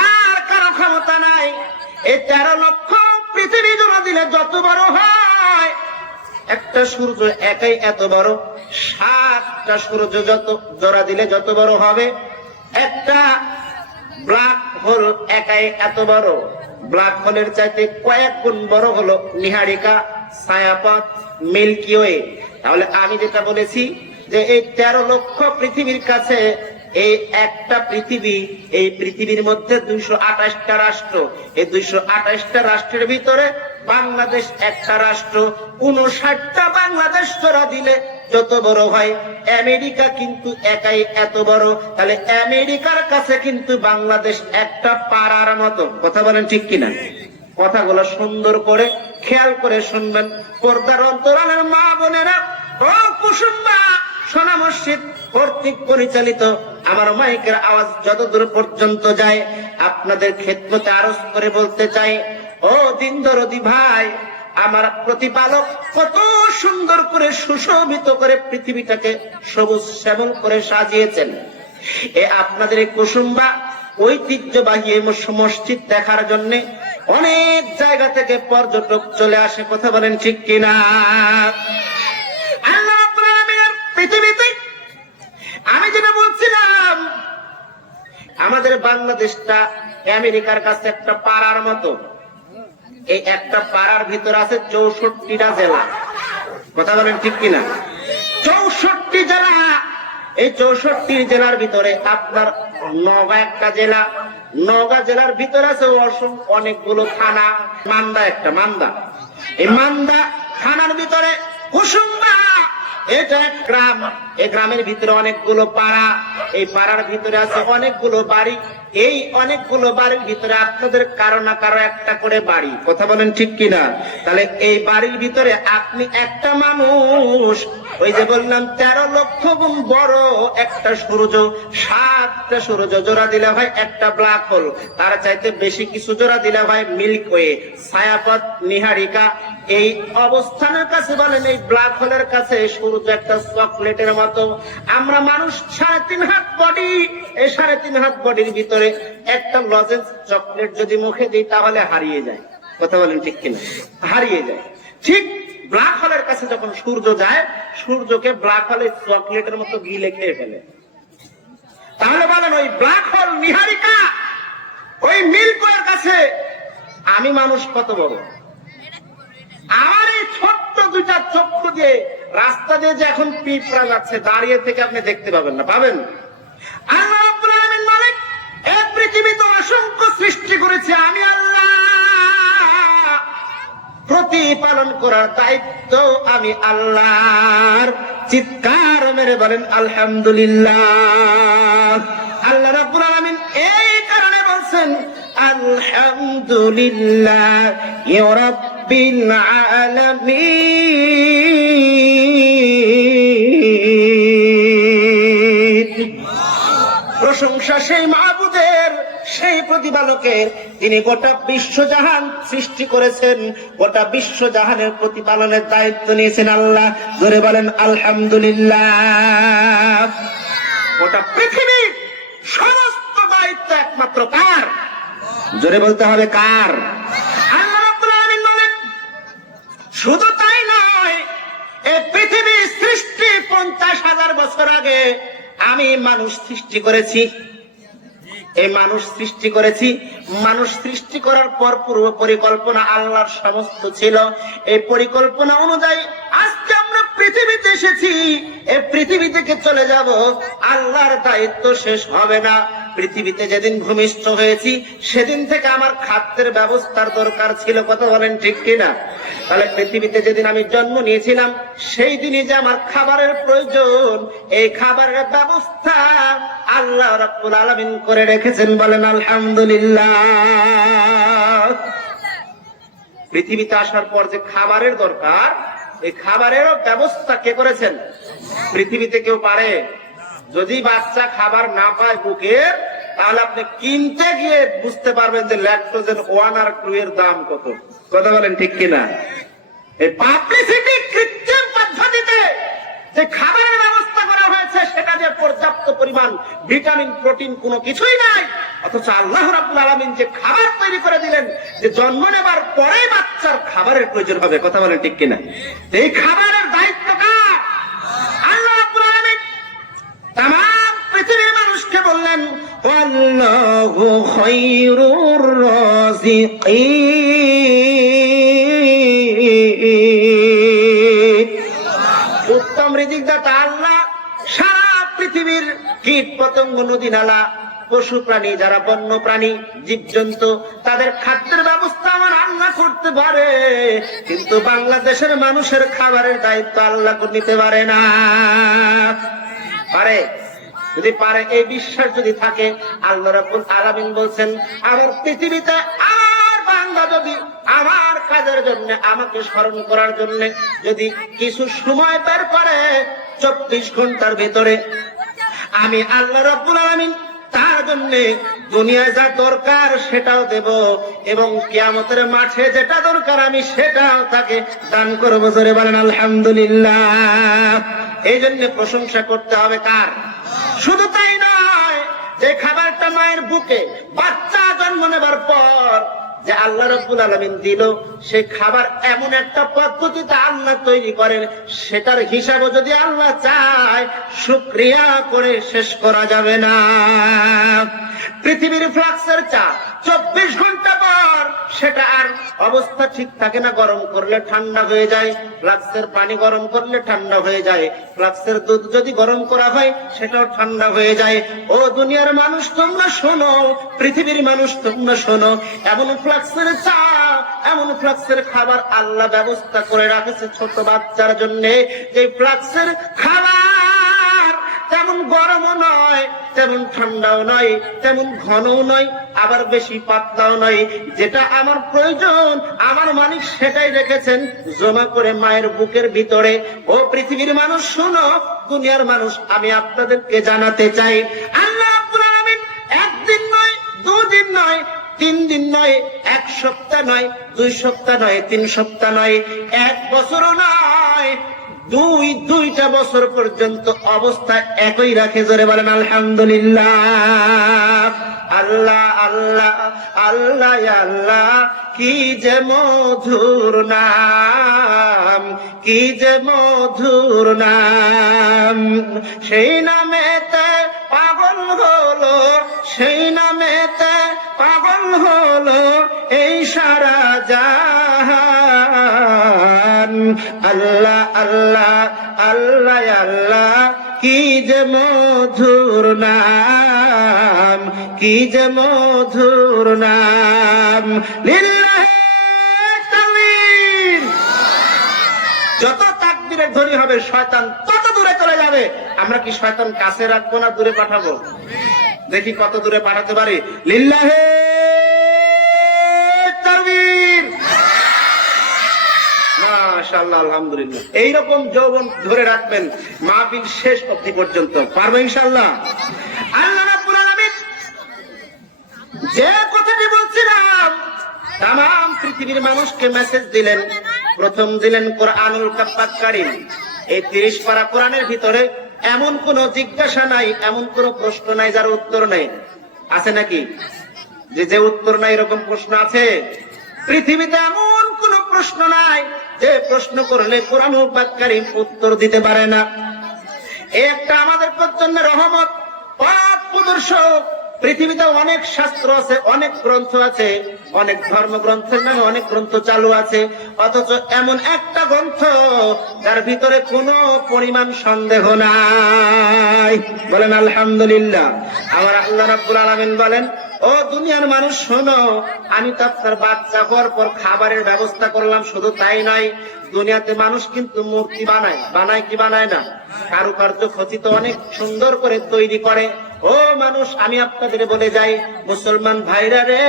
আর কারো ক্ষমতা নাই। এই 13 লক্ষ পৃথিবী জোড়া দিলে যত বড় হয়, একটা সূর্য একাই এত বড়। 7টা সূর্য যত জোড়া দিলে যত বড় হবে, একটা ব্ল্যাক হোল একাই এত বড়। ব্ল্যাক হোলের চাইতে কয়েক গুণ বড় হলো নিহারিকা, ছায়াপথ, মিল্কি ওয়ে। তাহলে আমি যেটা বলেছি যে এই 13 লক্ষ পৃথিবীর কাছে এই একটা পৃথিবী, এই পৃথিবীর মধ্যে 228টা রাষ্ট্র। এই 228টা রাষ্ট্রের ভিতরে বাংলাদেশ একটা রাষ্ট্র। 59টা বাংলাদেশ জোড়া দিলে যত বড় হয়, আমেরিকা কিন্তু একাই এত বড়। তাহলে আমেরিকার কাছে কিন্তু বাংলাদেশ একটা পাড়ার মতো। কথা বলেন ঠিক কিনা? কথাগুলো সুন্দর করে খেয়াল করে শুনবেন। পর্দার অন্তরালের মা বোনেরা, ও কুসুম্বা সোনা মসজিদ কর্তৃক পরিচালিত আমার মাইকের আওয়াজ যতদূর পর্যন্ত যায়, আপনাদের খেদমতে আরজ করে বলতে চাই, ও দিন দরদি ভাই, আমার প্রতিপালক কত সুন্দর করে সুশোভিত করে পৃথিবীটাকে সবুজ শ্যামল করে সাজিয়েছেন। আপনাদের এই কুসুম্বা ঐতিহ্যবাহী মসজিদ দেখার জন্য অনেক জায়গা থেকে পর্যটক চলে আসে। কথা বলেন ঠিক কিনা? আল্লাহ রাব্বুল আলামিনের পৃথিবীতে আমি যেটা বলছিলাম, আমাদের বাংলাদেশটা আমেরিকার কাছে একটা পাড়ার মতো। এই একটা পাড়ার ভিতর আছে 64টা জেলা। কথা বলেন ঠিক কিনা? 64 জেলা। এই 64 জেলার ভিতরে আপনার নওগাঁ একটা জেলা, নওগাঁ জেলার ভিতরে আছে অনেকগুলো থানা। মান্দা একটা, মান্দা, এই মান্দা থানার ভিতরে কুসুম্বা, এটা এক গ্রাম। এই গ্রামের ভিতরে অনেকগুলো পাড়া, এই পাড়ার ভিতরে আছে অনেকগুলো বাড়ি। এই অনেকগুলো বাড়ির ভিতরে আপনাদের কারো না কারো একটা করে বাড়ি। কথা বলেন ঠিক কিনা? তাহলে এই বাড়ির ভিতরে আপনি একটা মানুষ, ওই যে বললাম 13 লক্ষ গুণ বড় একটা সূর্য, 7টা সূর্য জোড়া দিলে হয় একটা ব্ল্যাক হোল, তার চাইতে বেশি কিছু জোড়া দিলে হয় মিল্ক ওয়ে, ছায়াপথ, নীহারিকা। এই অবস্থানের কাছে বলেন, এই ব্ল্যাক হোলের কাছে সূর্য একটা চকলেটের মতো। আমরা মানুষ 3.5 হাত বডি, এই 3.5 হাত বডির ভিতরে একটা লজেন্স চকলেট যদি মুখে দিই তাহলে হারিয়ে যায়। কথা বলেন ঠিক কিনা? হারিয়ে যায়। ঠিক ব্ল্যাক হোলের কাছে যখন সূর্য যায়, সূর্যকে ব্ল্যাক হোলের চকলেটের মতো গিলে খেয়ে ফেলে। তাহলে বলেন, ওই ব্ল্যাক হোল, নীহারিকা, ওই মিল্ক ওয়ের কাছে আমি মানুষ কত বড়? আমার এই ছোট্ট 2টা চক্ষু দিয়ে রাস্তা দিয়ে যে এখন পিঁপড়া যাচ্ছে, দাঁড়িয়ে থেকে আপনি দেখতে পাবেন না। পাবেন? আল্লাহ রাব্বুল আলামিন মালিক এই পৃথিবীতে অসংখ্য সৃষ্টি করেছে আমি আল্লাহ, প্রতিপালন করার দায়িত্ব আমি আল্লাহর। চিৎকার মেরে বলেন আলহামদুলিল্লাহ। আল্লাহ রাব্বুল আলামিন এই কারণে বলছেন আলহামদুলিল্লাহ ইয়া রাব্বিল আলামিন। প্রশংসা সেই মাবুদের, সেই প্রতিপালকের, তিনি গোটা বিশ্বজাহান সৃষ্টি করেছেন, গোটা বিশ্বজাহানের প্রতিপালনের দায়িত্ব নিয়েছেন আল্লাহ। জোরে বলেন আলহামদুলিল্লাহ। গোটা পৃথিবীর সমস্ত দায়িত্ব একমাত্র কার? জোরে বলতে হবে কার? আল্লাহ রাব্বুল আলামিন বলেন, শুধু তাই নয়, এই পৃথিবীর সৃষ্টি 50,000 বছর আগে আমি মানুষ সৃষ্টি করেছি। এই মানুষ সৃষ্টি করেছি। মানুষ সৃষ্টি করার পর পূর্ব পরিকল্পনা আল্লাহর সমস্ত ছিল। এই পরিকল্পনা অনুযায়ী আজকে আমরা পৃথিবীতে এসেছি। এই পৃথিবী থেকে চলে যাব, আল্লাহর দায়িত্ব শেষ হবে না। পৃথিবীতে যেদিন ভূমিষ্ঠ হয়েছি সেদিন থেকে আমার খাদ্যের ব্যবস্থার দরকার ছিল। কথা বলেন ঠিক কিনা? তাহলে পৃথিবীতে যেদিন আমি জন্ম নিয়েছিলাম সেই দিনই যে আমার খাবারের প্রয়োজন, এই খাবারের ব্যবস্থা আল্লাহ রাব্বুল আলামিন করে রেখেছেন। বলেন আলহামদুলিল্লাহ। পৃথিবীতে আসার পর যে খাবারের দরকার, এই খাবারেরও ব্যবস্থা কে করেছেন? পৃথিবীতে কেউ পারে? যদি বাচ্চা খাবার না পায় বুকের, তাহলে আপনি কিনতে গিয়ে বুঝতে পারবেন যে ল্যাকটোজেন 1 আর 2 এর দাম কত। কথা বলেন ঠিক কিনা? এই পাবলিসিটি কৃত্রিম পদ্ধতিতে যে খাবারের ব্যবস্থা করা হয়েছে, সেটা যে পর্যাপ্ত পরিমাণ ভিটামিন, প্রোটিন কোনো কিছুই নাই, অথচ আল্লাহ রাব্বুল আলামিন যে খাবার তৈরি করে দিলেন, যে জন্ম নেবার পরেই বাচ্চার খাবারের প্রয়োজন হবে। কথা বলেন ঠিক কিনা? এই খাবারের দায়িত্ব কার? আল্লাহ রাব্বুল আলামিন তামাম পৃথিবীর মানুষকে বললেন, আল্লাহু খায়রুর রাযিকিন। উত্তম রিজিক দাতা আল্লাহ। সারা পৃথিবীর কীট পতঙ্গ, নদী নালা, পশু প্রাণী, যারা বন্য প্রাণী, জীবজন্তু, তাদের খাদ্যের ব্যবস্থা আমার আল্লাহ করতে পারে, কিন্তু বাংলাদেশের মানুষের খাবারের দায়িত্ব আল্লাহ নিতে পারে না। পারে? যদি পারে, এই বিশ্বাস যদি থাকে, আল্লাহ রাব্বুল আলামিন বলছেন, আমার পৃথিবীতে আর বান্দা যদি কাজের জন্য, আমাকে স্মরণ করার জন্য যদি কিছু সময় বের করে 24 ঘন্টার ভিতরে, আমি আল্লাহ রাব্বুল আলামিন তার জন্য দুনিয়ায় যা দরকার সেটাও দেব, এবং কিয়ামতের মাঠে যেটা দরকার আমি সেটাও তাকে দান করবো। জোরে বলেন আলহামদুলিল্লাহ। এই জন্য প্রশংসা করতে হবে কার? শুধু তাই নয়, যে খাবারটা মায়ের বুকে বাচ্চা জন্ম নেবার পর যে আল্লাহ রাব্বুল আলামিন দিল, সেই খাবার এমন একটা পদ্ধতিতে আল্লাহ তৈরি করেন, সেটার হিসাবও যদি আল্লাহ চায় শুকরিয়া করে শেষ করা যাবে না। পৃথিবীর ফ্লাক্সের চা 24 ঘন্টা পর সেটা আর অবস্থা ঠিক থাকে না, গরম করলে ঠান্ডা হয়ে যায়, ফ্লাক্সের পানি গরম করলে ঠান্ডা হয়ে যায়, ফ্লাক্সের দুধ যদি গরম করা হয় সেটাও ঠান্ডা হয়ে যায়। ও দুনিয়ার মানুষ তোমরা শোনো, পৃথিবীর মানুষ তোমরা শোনো, এমন ফ্লাক্সের চা, এমন ফ্লাক্সের খাবার আল্লাহ ব্যবস্থা করে রাখেছে ছোট বাচ্চার জন্য। এই ফ্লাক্সের খাবার তেমন গরমও নয়, তেমন ঠান্ডাও নয়, তেমন ঘনও নয়, আবার বেশি পাতলাও নয়। যেটা আমার প্রয়োজন আমার মালিক সেটাই রেখেছেন জমা করে মায়ের বুকের ভিতরে। ও পৃথিবীর মানুষ শোনো, দুনিয়ার মানুষ আমি আপনাদেরকে জানাতে চাই, আল্লাহ রাব্বুল আলামিন একদিন নয়, দুদিন নয়, 3 দিন নয়, 1 সপ্তাহ নয়, 2 সপ্তাহ নয়, 3 সপ্তাহ নয়, 1 বছরও নয়, দুইটা বছর পর্যন্ত অবস্থা একই রাখে। জোরে বলেন আলহামদুলিল্লাহ। আল্লাহ আল্লাহ আল্লাহ আল্লাহ, কি যে মধুর নাম, কি যে মধুর নাম, সেই নামেতে পাগল হলো, সেই নামেতে পাগল হলো এই সারা জাহান। আল্লাহ আল্লাহ আল্লাহ আল্লাহ, কি যে মধুর নাম, কি যে মধুর নাম। লিল্লাহি তাকবীর। যত তাকবীরের ধ্বনি হবে শয়তান তত দূরে চলে যাবে। আমরা কি শয়তান কাছে রাখবো না দূরে পাঠাবো? দেখি কত দূরে পাঠাতে পারি। লিল্লাহি তাকবীর। মাশাআল্লাহ, আলহামদুলিল্লাহ। এইরকম যৌবন ধরে রাখবেন মাহফিল শেষ অবধি পর্যন্ত, পারবো ইনশাআল্লাহ। আল্লাহ রাব্বুল আলামিন যে কথাটি বলছিলাম, তামাম পৃথিবীর মানুষকে মেসেজ দিলেন। প্রথম দিলেন কোরআনুল কারীম। এই 30 পারা কোরআনের ভিতরে এমন কোন জিজ্ঞাসা নাই, এমন কোন প্রশ্ন নাই যার উত্তর নেই। আছে নাকি? যে উত্তর নাই এরকম প্রশ্ন আছে? পৃথিবীতে এমন কোন প্রশ্ন নাই যে প্রশ্ন করলে কোরআনুল কারীম উত্তর দিতে পারে না। এই একটা আমাদের জন্য রহমত, পথ প্রদর্শক। পৃথিবীতে অনেক শাস্ত্র আছে, অনেক গ্রন্থ আছে, অনেক ধর্মগ্রন্থের নামে অনেক গ্রন্থ চালু আছে, অথচ এমন একটা গ্রন্থ যার ভিতরে কোনো পরিমাণ সন্দেহ নাই। বলেন আলহামদুলিল্লাহ। আমার আল্লাহ রাব্বুল আলামিন বলেন, ও দুনিয়ার মানুষ শোনো, আমি তো আপনার বাচ্চা হওয়ার পর খাবারের ব্যবস্থা করলাম। শুধু তাই নয়, দুনিয়াতে মানুষ কিন্তু মূর্তি বানায়, বানায় কি বানায় না? কারুকার্য খচিত অনেক সুন্দর করে তৈরি করে। ও মানুষ, আমি আপনাদের বলে যাই, মুসলমান ভাইরা রে,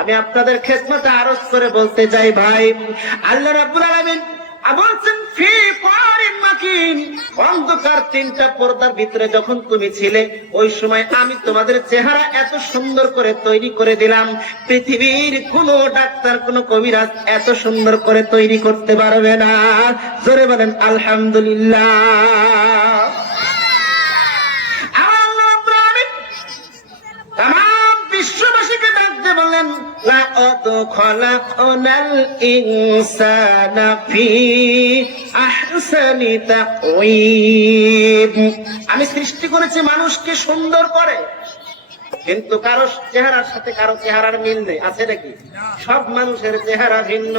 আমি আপনাদের খেদমতে আরজ করে বলতে চাই, ভাই আল্লাহ রাব্বুল আলামিন বলছেন, ফি করারিন মাকিন, অন্ধকার 3টা পর্দার ভিতরে যখন তুমি ছিলে, ওই সময় আমি তোমাদের চেহারা এত সুন্দর করে তৈরি করে দিলাম, পৃথিবীর কোনো ডাক্তার, কোনো কবিরাজ এত সুন্দর করে তৈরি করতে পারবে না। জোরে বলেন আলহামদুলিল্লাহ। তামাম বিশ্ববাসীকে ডাকতে বলেন, লাকাদ খালাকনাল ইনসানা ফি আহসানি তাকওয়িম। আমি সৃষ্টি করেছি মানুষকে সুন্দর করে, কিন্তু কারো চেহারার সাথে কারো চেহারার মিল নেই। আছে নাকি? সব মানুষের চেহারা ভিন্ন,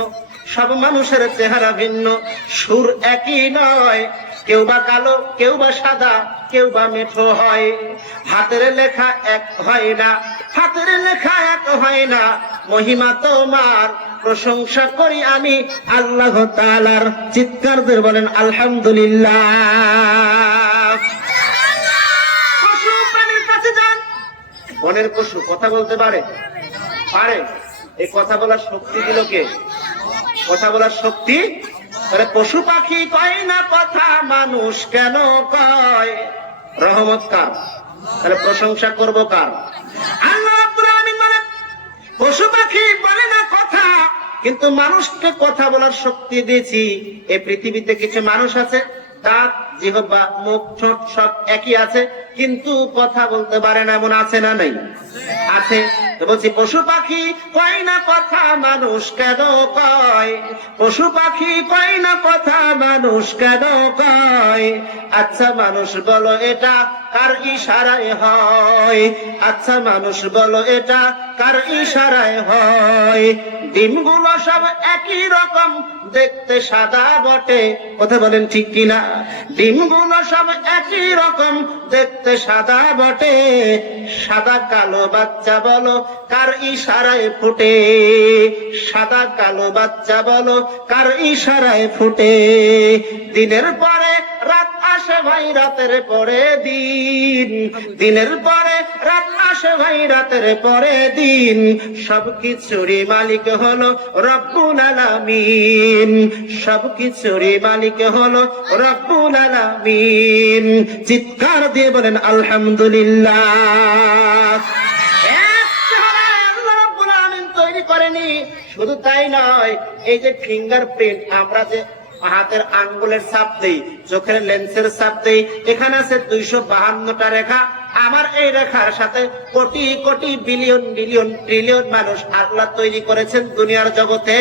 সব মানুষের চেহারা ভিন্ন, সুর একই নয়। কেউ বা কালো, কেউ বা সাদা, কেউ বা মেঠো হয়। হাতের লেখা এক হয় না, হাতের লেখা এক হয় না। মহিমা তোমার, প্রশংসা করি আমি আল্লাহ তাআলার। চিৎকার দিয়ে বলেন আলহামদুলিল্লাহ। পশু প্রাণীর কাছে যান, বনের পশু কথা বলতে পারে? পারে। এই কথা বলার শক্তি দিল কে? কথা বলার শক্তি। তাহলে পশু পাখি কয় না কথা, মানুষ কেন কয়? রহমত কার? তাহলে প্রশংসা করব কার? আল্লাহ রাব্বুল আলামিন বলেন পশু পাখি বলে না কথা, কিন্তু মানুষকে কথা বলার শক্তি দিয়েছি। এই পৃথিবীতে কিছু মানুষ আছে, দাঁত, জিহ্বা, মুখ, ঠোঁট সব একই আছে, কিন্তু কথা বলতে পারে না, এমন আছে না নাই? আছে। তো বলছি পশু পাখি কয় না কথা, মানুষ কেন কয়? পশু পাখি কয় না কথা, মানুষ কেন কয়? আচ্ছা মানুষ বলো এটা কার ইশারায় হয়? আচ্ছা মানুষ বলো এটা কার ইশারায় হয়? ডিমগুলো সব একই রকম দেখতে সাদা বটে, কথা বলেন ঠিক কিনা? ডিমগুলো সব একই রকম দেখতে সাদা বটে, সাদা কালো বাচ্চা বলো কার ইশারায় ফুটে? সাদা কালো বাচ্চা বলো কার ইশারায় ফুটে? দিনের পরে রাত আসে ভাই, রাতের পরে দিন, দিনের পরে রাত আসে ভাই, রাতের পরে দিন, সবকিছুরই মালিক হলো রব্বুল আলামিন, সবকিছুরই মালিক হলো রব্বুল আলামিন। চিৎকার দিয়ে বলেন আলহামদুলিল্লাহ। তৈরি করেনি, শুধু তাই নয়, এই যে ফিঙ্গারপ্রিন্ট, আমরা যে হাতের আঙ্গুলের ছাপ দেই, চোখের লেন্সের ছাপ দেই, এখানে আছে 252টা রেখা। আমার এই রেখার সাথে crore crore billion billion trillion মানুষ আল্লাহ তৈরি করেছেন দুনিয়ার জগতে।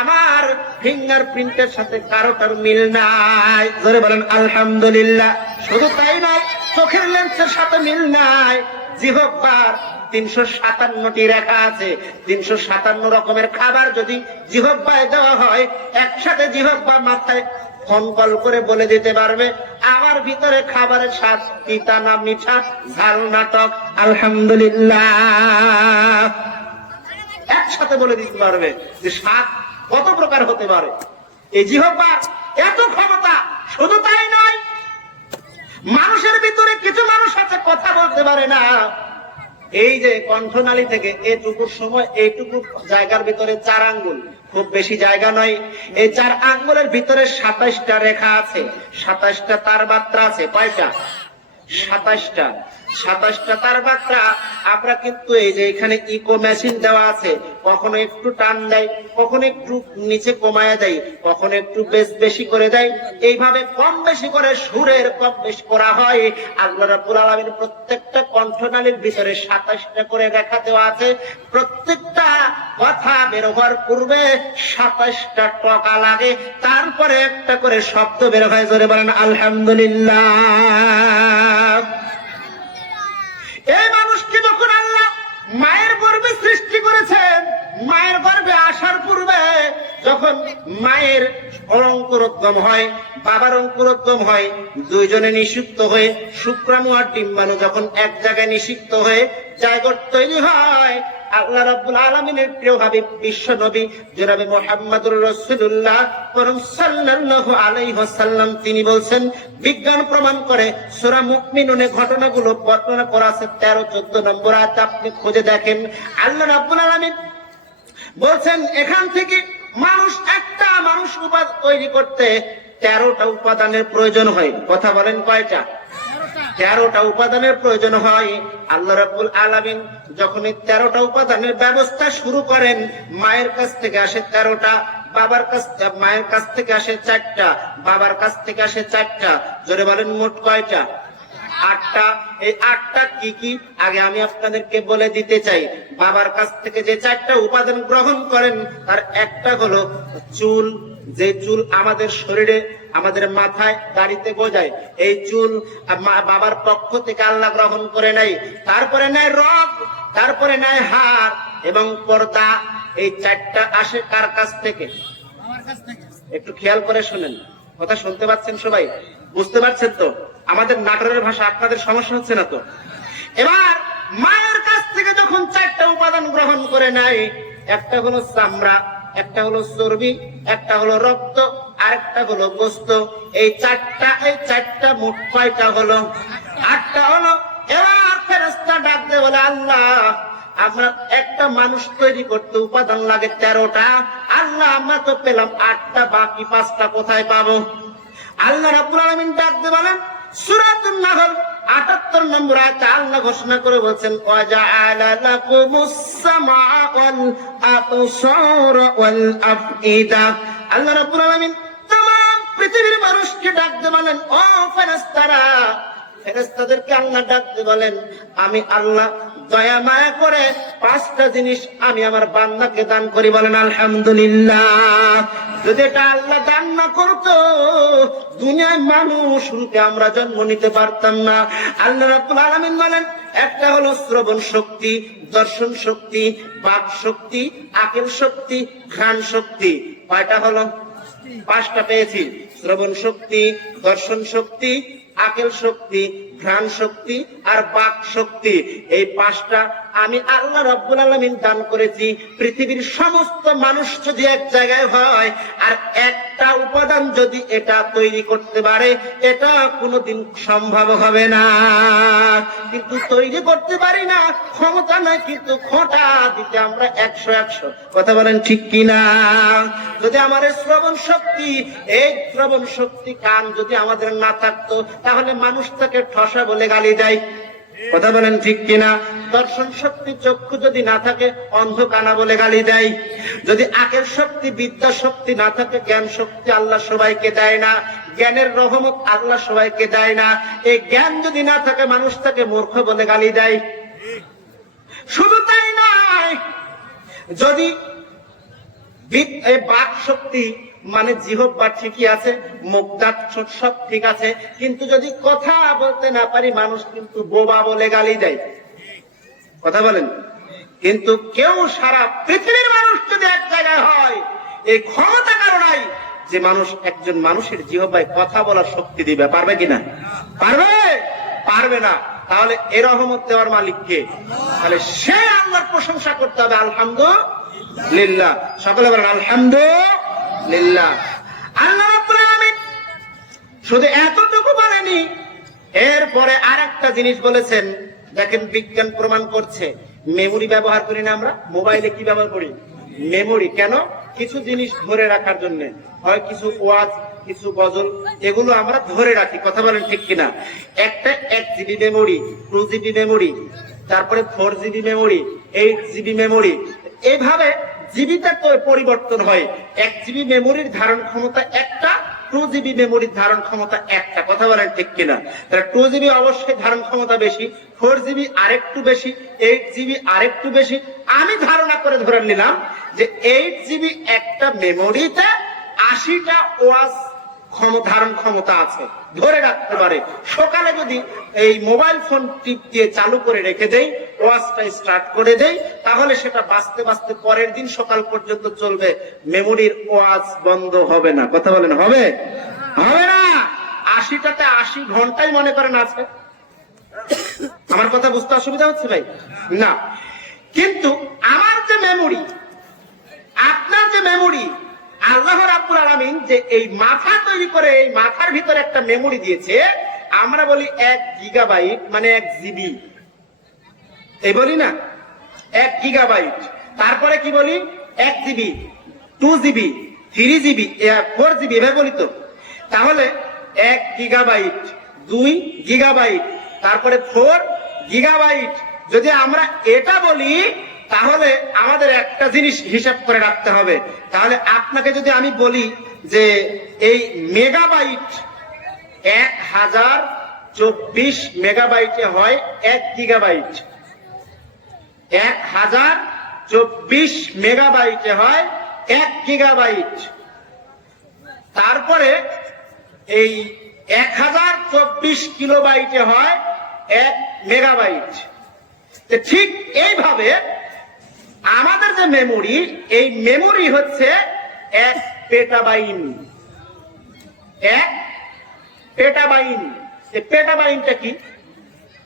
আমার ফিঙ্গারপ্রিন্টের সাথে কারোটার মিল নাই, ধরে বলেন আলহামদুলিল্লাহ। শুধু তাই নয়, চোখের লেন্সের সাথে মিল নাই। জিহ্বার 357টি রেখা আছে। 357 রকমের খাবার যদি জিহ্বায় দেওয়া হয়, একসাথে জিহ্বা মাথায় ফোনকল করে বলে দিতে পারবে আমার ভিতরে খাবারের স্বাদ তিতা না মিঠা, ঝাল না টক, আলহামদুলিল্লাহ। একসাথে বলে দিতে পারবে যে স্বাদ কত প্রকার হতে পারে। এই জিহ্বার এত ক্ষমতা। শুধু তাই নয়, মানুষের ভিতরে কিছু মানুষ আছে কথা বলতে পারে না। এই যে কণ্ঠনালী থেকে এটুকুর সময়, এইটুকু জায়গার ভিতরে 4 আঙ্গুল, খুব বেশি জায়গা নয়। এই 4 আঙ্গুলের ভিতরে 27টা রেখা আছে, 27টা তার মাত্রা আছে। কয়টা? 27টা। 27টা তার মাত্রা। আমরা কিন্তু এই যে এখানে ইকো মেশিন দেওয়া আছে, কখনো একটু টান দেয়, কখনো একটু নিচে কমায় দেয়, কখনো একটু বেশি করে দেয়। এইভাবে কম বেশি করে সুরের কম বেশি করা হয়। আল্লাহ রাব্বুল আলামিন প্রত্যেকটা কণ্ঠনালীর ভিতরে 27টা করে রেখা দেওয়া আছে। প্রত্যেকটা কথা বের হওয়ার পূর্বে 27টা টকা লাগে, তারপরে একটা করে শব্দ বের হয়। জোরে বলেন আলহামদুলিল্লাহ। এই মানুষকে যখন আল্লাহ মায়ের গর্ভে সৃষ্টি করেছেন, মায়ের গর্ভে আসার পূর্বে যখন মায়ের অঙ্কুরোদ্গম হয়, বাবার অঙ্কুরোদ্গম হয়, দুইজনে নিষিক্ত হয়ে শুক্রাণু আর ডিম্বাণু যখন এক জায়গায় নিষিক্ত হয়ে জায়গোট তৈরি হয়, আল্লাহ রাব্বুল আলামিনের প্রিয় হাবিব বিশ্ব নবী জনাবে মুহাম্মদুর রাসূলুল্লাহ সাল্লাল্লাহু আলাইহি ওয়াসাল্লাম তিনি বলছেন, বিজ্ঞান প্রমাণ করে, সূরা মুমিনুনে ঘটনাগুলো বর্ণনা করা আছে 13-14 নম্বর আয়াত, আপনি খুঁজে দেখেন। আল্লাহ রাব্বুল আলামিন বলছেন এখান থেকে একটা মানুষ উপাদান তৈরি করতে 13টা উপাদানের প্রয়োজন হয়। কথা বলেন কয়টা? 13টা উপাদানের প্রয়োজন হয়। আল্লাহ রাব্বুল আলামিন যখন এই 13টা উপাদানের ব্যবস্থা শুরু করেন, মায়ের কাছ থেকে আসে 13টা, মায়ের কাছ থেকে আসে 4টা, বাবার কাছ থেকে আসে 4টা। জোরে বলেন মোট কয়টা? 8টা। এই 8টা কি কি আগে আমি আপনাদেরকে বলে দিতে চাই। বাবার কাছ থেকে যে 4টা উপাদান গ্রহণ করেন, তার একটা হলো চুল। যে চুল আমাদের শরীরে, আমাদের মাথায়, দাড়িতে গজায়, এই চুল বাবার পক্ষ থেকে আল্লাহ গ্রহণ করে নাই। তারপরে নেয় রগ, তারপরে নেয় হাড় এবং পর্দা। এই 4টা আসে কার কাছ থেকে? একটু খেয়াল করে শুনেন, কথা শুনতে পাচ্ছেন সবাই? বুঝতে পারছেন তো? আমাদের নাটোরের ভাষা আপনাদের সমস্যা হচ্ছে না তো? এবার মায়ের কাছ থেকে যখন 4টা উপাদান গ্রহণ করে নেয়, একটা হলো চামড়া, একটা হলো চর্বি, একটা হলো রক্ত, আরেকটা হলো গোস্ত। এই 4টা মোট কয়টা হলো? 8টা হলো। এবার ফেরেশতা ডাক দিয়ে বলে, আল্লাহ আমরা একটা মানুষ তৈরি করতে উপাদান লাগে 13টা, আল্লাহ আমরা তো পেলাম 8টা, বাকি 5টা কোথায় পাবো? আল্লাহ রাব্বুল আলামিন ডাক দিয়ে বলেন সূরাতুন নাহল 78 নম্বর আয়াতে আল্লাহ ঘোষণা করে বলছেন ওয়া জাআলা লাকুমুস সামআ ওয়াল আবসারা ওয়াল আফইদা। আল্লাহ রাব্বুল আলামিন तमाम পৃথিবীর মানুষকে ডাক দিয়ে বলেন ও ফেরেশতারা, ফেরেশতাদেরকে আল্লাহ ডাক দিয়ে বলেন আমি আল্লাহ দয়া মায়া করে 5টা জিনিস আমি আমার বান্দাকে দান করি। বলেন আলহামদুলিল্লাহ। যদি এটা আল্লাহ দান না করতো দুনিয়ায় মানুষ রূপে আমরা জন্ম নিতে পারতাম না। আল্লাহ রাব্বুল আলামিন বলেন একটা হলো শ্রবণ শক্তি, দর্শন শক্তি, বাক শক্তি, আকল শক্তি, ঘ্রাণ শক্তি। কয়টা হলো? 5টা পেয়েছি। শ্রবণ শক্তি, দর্শন শক্তি, আকল শক্তি, ঘ্রাণ শক্তি আর বাক শক্তি। এই 5টা আমি আল্লাহ রাব্বুল আলামিন দান করেছি। পৃথিবীর সমস্ত মানুষ যদি এক জায়গায় হয় আর একটা উপাদান যদি এটা তৈরি করতে পারে এটা কোনোদিন সম্ভব হবে না। কিন্তু তৈরি করতে পারি না, ক্ষমতা নাই, কিন্তু খোঁটা দিতে আমরা 100। কথা বলেন ঠিক কিনা? যদি আমাদের শ্রবণ শক্তি, এই শ্রবণ শক্তি কান যদি আমাদের না থাকতো তাহলে মানুষ তাকে ঠসা বলে গালি দেয়। কথা বলেন ঠিক কিনা? দর্শন শক্তি, চক্ষু যদি না থাকে অন্ধকানা বলে গালি দেয়। যদি আকল শক্তি, বিদ্যা শক্তি না থাকে, জ্ঞান শক্তি আল্লাহ সবাইকে দেয় না। জ্ঞানের রহমত আল্লাহ সবাইকে দেয় না। এই জ্ঞান যদি না থাকে মানুষ তাকে মূর্খ বলে গালি দেয়। শুধু তাই নয়, যদি বাক শক্তি মানে জিহ্বা ঠিকই আছে, মুখ দাঁত সব ঠিক আছে, কিন্তু যদি কথা বলতে না পারি মানুষ কিন্তু বোবা বলে গালি দেয়। কথা বলেন? কিন্তু কেউ সারা পৃথিবীর মানুষ যদি এক জায়গায় হয় এই ক্ষমতা কারণাই যে মানুষ একজন মানুষের জিহ্বায় কথা বলার শক্তি দিবে। পারবে কিনা? পারবে? পারবে না। তাহলে এ রহমত দেওয়ার মালিক কে? তাহলে সে আল্লাহর প্রশংসা করতে হবে আলহামদুলিল্লাহ। সকলে বলেন আলহামদুলিল্লাহ। আল্লাহ রাব্বুল আলামিন শুধু এতটুকু বলেনি, এরপরে আরেকটা জিনিস বলেছেন। দেখেন বিজ্ঞান প্রমাণ করছে মেমোরি ব্যবহার করি না আমরা? মোবাইলে কি ব্যবহার করি? মেমোরি। কেন? কিছু জিনিস ধরে রাখার জন্য, হয় কিছু ওয়াজ, কিছু গজল, এগুলো আমরা ধরে রাখি। কথা বলেন ঠিক কিনা? একটা 1 GB মেমোরি, 2 GB মেমোরি, তারপরে 4 GB মেমোরি, 8 GB মেমোরি, এইভাবে জিবিটা তো পরিবর্তন হয়। 1 GB মেমোরির ধারণ ক্ষমতা একটা, 2 GB মেমোরির ধারণ ক্ষমতা একটা। কথা বলেন ঠিক কিনা? তাহলে 2 GB অবশ্যই ধারণ ক্ষমতা বেশি, 4 GB আরেকটু বেশি, 8 GB আরেকটু বেশি। আমি ধারণা করে ধরে নিলাম যে 8 GB একটা মেমোরিতে 80টা ওয়াজ ধারণ ক্ষমতা আছে, ধরে রাখতে পারে। সকালে যদি এই মোবাইল ফোন টিপ দিয়ে চালু করে রেখে দেই, ওয়াজটা স্টার্ট করে দেই, তাহলে সেটা বাঁচতে বাঁচতে পরের দিন সকাল পর্যন্ত চলবে, মেমোরির ওয়াজ বন্ধ হবে না। কথা বলেন হবে? হবে না। 80টাতে 80 ঘন্টাই মনে করেন আছে। আমার কথা বুঝতে অসুবিধা হচ্ছে ভাই? না। কিন্তু আমার যে মেমোরি, আপনার যে মেমোরি, আল্লাহ রাব্বুল আলামিন যে এই মাথা তৈরি করে এই মাথার ভিতরে একটা মেমোরি দিয়েছে, আমরা বলি 1 গিগাবাইট মানে 1 জিবি, এই বলি না? 1 গিগাবাইট। তারপরে কি বলি? 1 জিবি, 2 জিবি, 3 জিবি, 4 জিবি, এভাবে বলি তো। তাহলে 1 গিগাবাইট, 2 গিগাবাইট, তারপরে 4 গিগাবাইট। যদি আমরা এটা বলি তাহলে আমাদের একটা জিনিস হিসাব করে রাখতে হবে। তাহলে আপনাকে যদি আমি বলি যে এই মেগাবাইট 1024 মেগাবাইটে হয় 1 গিগাবাইট, 1024 মেগাবাইটে হয় 1 গিগাবাইট। তারপরে এই 1024 কিলোবাইটে হয় 1 মেগাবাইট। ঠিক এইভাবে আমাদের যে মেমোরি, এই মেমোরি হচ্ছে 1 পেটাবাইট। 1 পেটাবাইট। এই পেটাবাইটটা কি?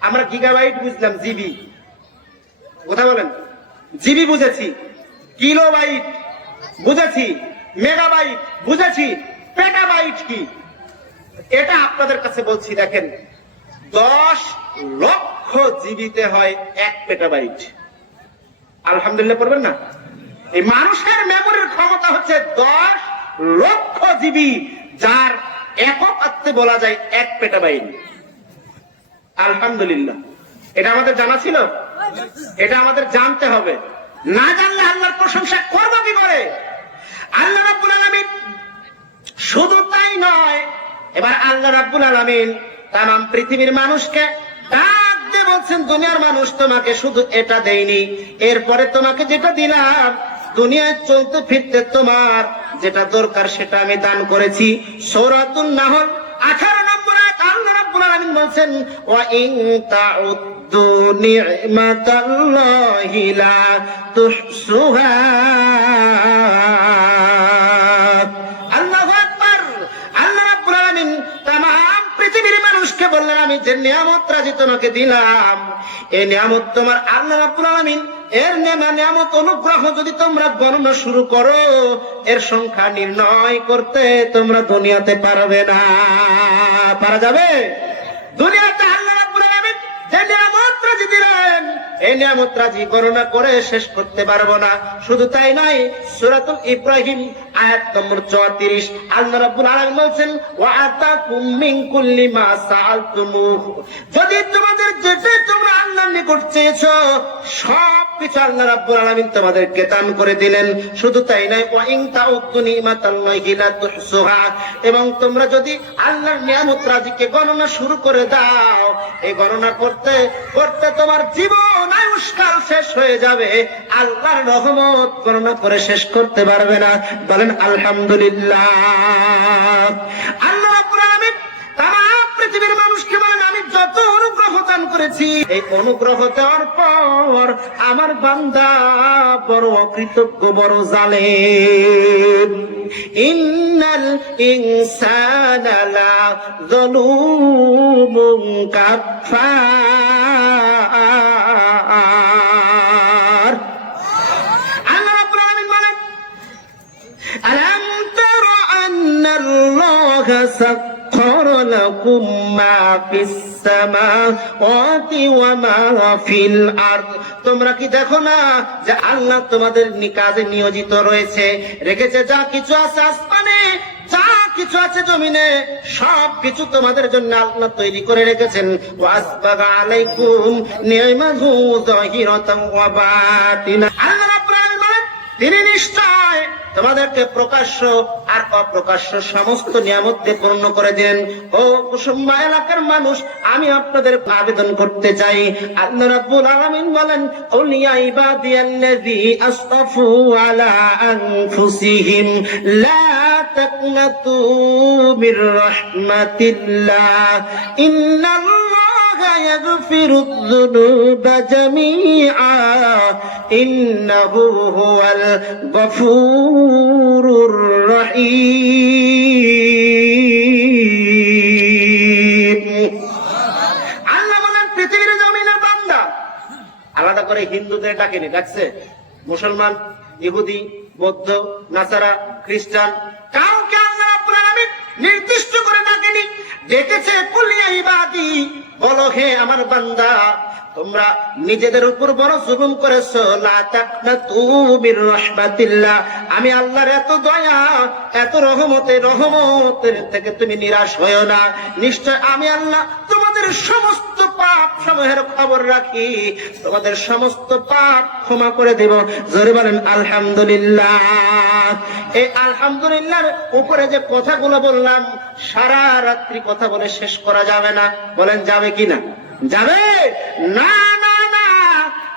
আমরা গিগাবাইট বুঝলাম, জিবি। কথা বলেন? জিবি বুঝেছি, কিলোবাইট বুঝেছি, মেগাবাইট বুঝেছি, পেটাবাইট কি এটা আপনাদের কাছে বলছি। দেখেন 10 লক্ষ জিবিতে হয় 1 পেটাবাইট। আলহামদুলিল্লাহ পড়বেন না? এই মানুষের মেমোরির ক্ষমতা হচ্ছে 10 লক্ষ জিবি, যার একক আত্মে বলা যায় 1 পেটাবাইট। আলহামদুলিল্লাহ, এটা আমাদের জানা ছিল? এটা আমাদের জানতে হবে। না জানলে আল্লাহর প্রশংসা করবো কি করে? আল্লাহ রাব্বুল আলামিন শুধু তাই নয়, এবার আল্লাহ রাব্বুল আলামিন তামাম পৃথিবীর মানুষকে ডাক দিয়ে বলছেন, দুনিয়ার মানুষ তোমাকে শুধু এটা দেইনি, এরপরে তোমাকে যেটা দিলাম, দুনিয়ায় চলতে ফিরতে তোমার যেটা দরকার সেটা আমি দান করেছি। সূরাতুন নাহল 18 নম্বর আয়াত আল্লাহ রাব্বুল আলামিন বলছেন, ওয়া ইন তাউদ্দু নি'মাতাল্লাহি লা তুহসুহা। আল্লাহু আকবার। আল্লাহ রাব্বুল আলামিন তামাম পৃথিবীর মানুষকে বললেন, আমি যে নিয়ামত রাজি তোমাকে দিলাম, এই নিয়ামত তোমার আল্লাহ রাব্বুল আলামিন এর নিয়ামত অনুগ্রহ যদি তোমরা গণনা শুরু করো, এর সংখ্যা নির্ণয় করতে তোমরা দুনিয়াতে পারবে না। পারা যাবে? দুনিয়াতে আল্লাহ রাব্বুল আলামিন যে নিয়ামত রাজি দিলেন, এই নিয়ামত রাজি গণনা করে শেষ করতে পারবো না। শুধু তাই নয়, সূরাতুল ইব্রাহিম আয়াত নম্বর 34 আল্লাহ রাব্বুল আলামিন বলছেন, ওয়া আতাকুম মিন কুল্লি মা সাআলতুমুহু। যদি তোমাদের যেটা তোমরা আল্লাহর নিকট চেয়েছো সব কিছু আল্লাহ রাব্বুল আলামিন তোমাদেরকে দান করে দিলেন। শুধু তাই নয়, ওয়া ইন তাউদ্দু নি'মাতাল্লাহি লা তুহসুহা। এবং তোমরা যদি আল্লাহর নিয়ামত রাজিকে গণনা শুরু করে দাও, এই গণনা করতে করতে তোমার জীবন আয়ুষ্কাল শেষ হয়ে যাবে, আল্লাহর রহমত গণনা করে শেষ করতে পারবে না। বলেন আলহামদুলিল্লাহ। আল্লাহ রাব্বুল আলামিন তামাম পৃথিবীর মানুষকে বলেন, আমি যত অনুগ্রহ দান করেছি, এই অনুগ্রহ দেওয়ার পর আমার বান্দা বড় অকৃতজ্ঞ, বড় জালেম। ইন্নাল ইনসানা লা যালুমুন কাফফার। আল্লাহ রাব্বুল আলামিন বলেন, আলাম তারা আন্নাল্লাহা সাখখার লাকুম মা ফিস সামাওয়াতি ওয়া মা ফিল আরদ। তোমরা কি দেখো না যে আল্লাহ তোমাদের কাজে নিয়োজিত রয়েছে, রেখেছে যা কিছু আছে আসমানে, যা কিছু আছে জমিনে, সব কিছু তোমাদের জন্য আল্লাহ তৈরি করে রেখেছেন। ওয়াসবাগা আলাইকুম নি'মাহু যাহিরাতান ওয়া বাতিনা। আল্লাহ রাব্বুল আলামিন বলেন, তিনি নিশ্চয় তোমাদেরকে প্রকাশ্য আর অপ্রকাশ্য সমস্ত নিয়ামত দিয়ে পূর্ণ করে দিলেন। ও কুসুম্বা এলাকার মানুষ, আমি আপনাদের আবেদন করতে চাই, আল্লাহ রাব্বুল আলামিন বলেন, কুল ইয়া ইবাদিয়াল্লাযী আসরাফু আলা আনফুসিহিম লা তাকনাতু মির রাহমাতিল্লাহ ইন্নাল্লাহা ইয়াগফিরুয যুনুবা জামিআ ইন্নাহু হুয়াল গফুরুর রহিম। আল্লাহ বলেন, পৃথিবীর জমিনের বান্দা আলাদা করে হিন্দুদের ডাকেনি, ডাকছে মুসলমান, ইহুদি, বৌদ্ধ, নাসারা, খ্রিস্টান, কাউকে আল্লাহ রাব্বুল আলামিন নির্দিষ্ট করে ডাকেনি, ডেকেছে কুল ইয়া ইবাদি, বলো হে আমার বান্দা, তোমরা নিজেদের উপর বড় জুলুম করেছো, লা তাকনাতু মির রাহমাতিল্লাহ, আমি আল্লাহর এত দয়া, এত রহমতের থেকে তুমি নিরাশ হয়ো না। নিশ্চয় আমি আল্লাহ তোমাদের সমস্ত পাপ সমূহের খবর রাখি, তোমাদের সমস্ত পাপ ক্ষমা করে দেব। জোরে বলেন আলহামদুলিল্লাহ। এই আলহামদুলিল্লাহর উপরে যে কথাগুলো বললাম, সারা রাত্রি কথা বলে শেষ করা যাবে না। বলেন যাবে কিনা? যাবে না? না না।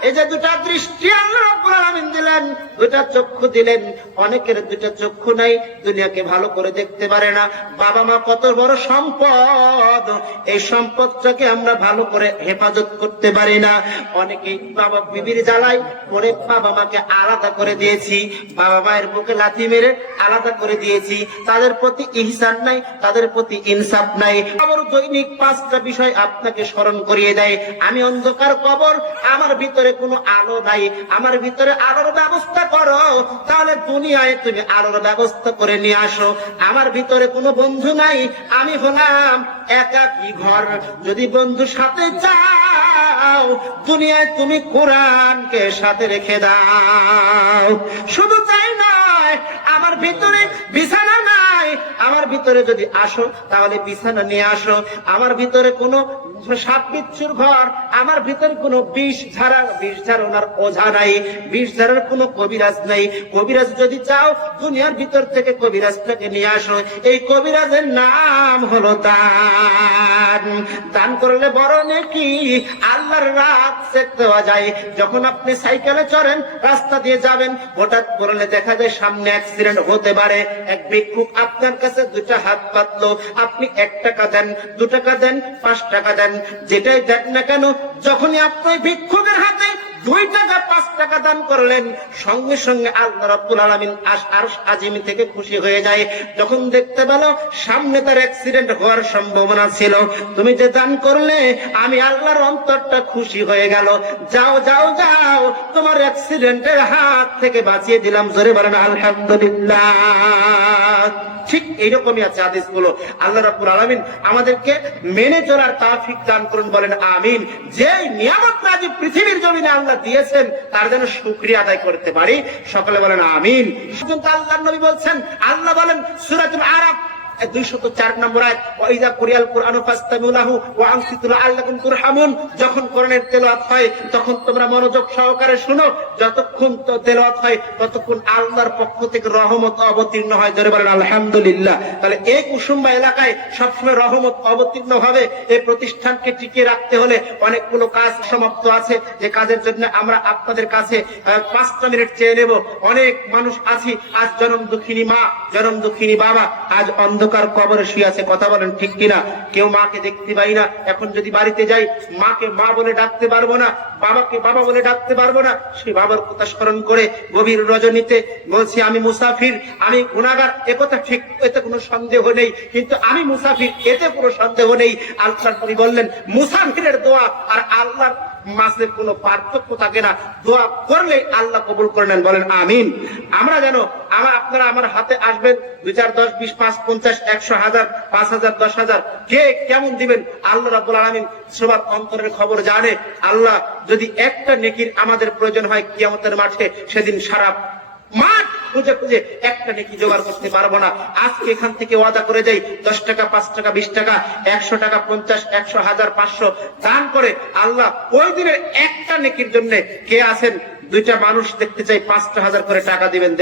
এই যে দুটা দৃষ্টি আল্লাহ রাব্বুল আলামিন দিলেন, দুটা চক্ষু দিলেন, অনেকের দুটা চক্ষু নাই, দুনিয়াকে ভালো করে দেখতে পারে না। বাবা মা কত বড় সম্পদ, এই সম্পদটাকে আমরা ভালো করে হেফাজত করতে পারি না। অনেকেই বাবা বিবির জ্বালাই পরে বাবা মাকে আলাদা করে দিয়েছি, বাবা মায়ের বুকে লাথি মেরে আলাদা করে দিয়েছি, তাদের প্রতি ইহসান নাই, তাদের প্রতি ইনসাফ নাই। আবার দৈনিক 5টা বিষয় আপনাকে স্মরণ করিয়ে দেয়, আমি অন্ধকার কবর, আমার ভিতরে কোনো আলো নাই, আমার ভিতরে আলোর ব্যবস্থা করো, তাহলে দুনিয়ায় তুমি আলোর ব্যবস্থা করে নিয়ে আসো। আমার ভিতরে কোনো বন্ধু নাই, আমি হলাম একাকী ঘর, যদি বন্ধু সাথে চায় যাও, দুনিয়ায় তুমি কোরআনকে সাথে রেখে দাও। শুধু তাই নয়, আমার ভিতরে বিছানা নাই, আমার ভিতরে যদি আসো তাহলে বিছানা নিয়ে আসো। আমার ভিতরে কোনো সাপ বিচ্ছুর ঘর, আমার ভিতরে কোনো বিষ ঝাড়ানোর ওঝা নাই, বিষ ঝাড়ার কোনো কবিরাজ নাই। কবিরাজ যদি চাও, দুনিয়ার ভিতর থেকে কবিরাজটাকে নিয়ে আসো। এই কবিরাজের নাম হলো দান। দান করলে বড় নেকি, আল্লাহর রাত সেক দেওয়া যায়। যখন আপনি সাইকেলে চড়েন, রাস্তা দিয়ে যাবেন, হঠাৎ করলে দেখা যায় সামনে অ্যাক্সিডেন্ট হতে পারে। এক ভিক্ষুক আপনার কাছে দুটা হাত পাতলো, আপনি 1 টাকা দেন, 2 টাকা দেন, 5 টাকা দেন, যেটাই দেন না কেন, যখনই আপনি ভিক্ষুকের হাতে 2 টাকা 5 টাকা দান করলেন, সঙ্গে সঙ্গে আল্লাহ রাব্বুল আলামিন আরশ আজিম থেকে খুশি হয়ে যায়। যখন দেখতে পেল সামনে তার অ্যাক্সিডেন্ট হওয়ার সম্ভাবনা ছিল, তুমি যে দান করলে, আমি আল্লাহর অন্তরটা খুশি হয়ে গেল। যাও যাও যাও, তোমার অ্যাক্সিডেন্টের হাত থেকে বাঁচিয়ে দিলাম। জোরে বলেন আলহামদুলিল্লাহ। ঠিক এইরকমই আছে হাদিসগুলো। আল্লাহ রাব্বুল আলামিন আমাদেরকে মেনে চলার তৌফিক দান করুন, বলেন আমিন। যে নিয়ামতটা আজ পৃথিবীর জমিনে আল্লাহ দিয়েছেন, তার যেন শুকরিয়া আদায় করতে পারি। সকলে বলেন আমিন। আল্লাহর নবী বলছেন, আল্লাহ বলেন সূরাতুল আরাফ 204 নম্বর আয়াত, ওয়াইযা কুরিয়াল কুরআনু ফাসতামিউ লাহু ওয়া আনসিতু লাআল্লাকুম তুরহামুন। যখন কোরআনের তেলাওয়াত হয়, তখন তোমরা মনোযোগ সহকারে শুনো। যতক্ষণ তেলাওয়াত হয়, ততক্ষণ আল্লাহর পক্ষ থেকে রহমত অবতীর্ণ হয়। জোরে বলেন আলহামদুলিল্লাহ। তাহলে এই কুসুম্বা এলাকায় সবসময় রহমত অবতীর্ণ হবে। এই প্রতিষ্ঠানকে টিকিয়ে রাখতে হলে অনেকগুলো কাজ সমাপ্ত আছে, যে কাজের জন্য আমরা আপনাদের কাছে 5টা মিনিট চেয়ে নেব। অনেক মানুষ আছি, আজ জনম দুঃখিনী মা, জনম দুঃখিনী বাবা আজ অন্ধকার কবরে শুয়ে আছে। কথা বলেন ঠিক কিনা? কেউ মাকে দেখতে পাই না। এখন যদি বাড়িতে যাই, মাকে মা বলে ডাকতে পারবো না, বাবাকে বাবা বলে ডাকতে পারবো না। সেই বাবার কথা স্মরণ করে গভীর রজনীতে বলছি, আমি মুসাফির, আমি গুনাহগার। একথা ঠিক, এতে কোনো সন্দেহ নেই। কিন্তু আমি মুসাফির, এতে কোনো সন্দেহ নেই। আল্লাহর নবী বললেন, মুসাফিরের দোয়া আর আল্লাহর মাঝে কোনো পার্থক্য থাকে না। দোয়া করলে আল্লাহ কবুল করে নেন, বলেন আমিন। আমরা যেন আপনারা আমার হাতে আসবেন, 2, 4, 10, 20, 5, 50, 100, 1000, 5000, 10,000, কে কেমন দিবেন আল্লাহ রাব্বুল আলামিন সবার অন্তরের খবর জানে। আল্লাহ যদি একটা নেকির আমাদের প্রয়োজন হয় কিয়ামতের মাঠে, সেদিন সারা মাঠ খুঁজে খুঁজে একটা নেকি জোগাড় করতে পারবো না। আজকে এখান থেকে ওয়াদা করে যাই, 10 টাকা, 5 টাকা, 20 টাকা, 100 টাকা, 50, 100, 1000, 500 দান করে আল্লাহ ওই দিনের একটা নেকির জন্য কে আছেন, 2টা মানুষ দেখতে চাই, 5টা 1000 করে টাকা দিবেন।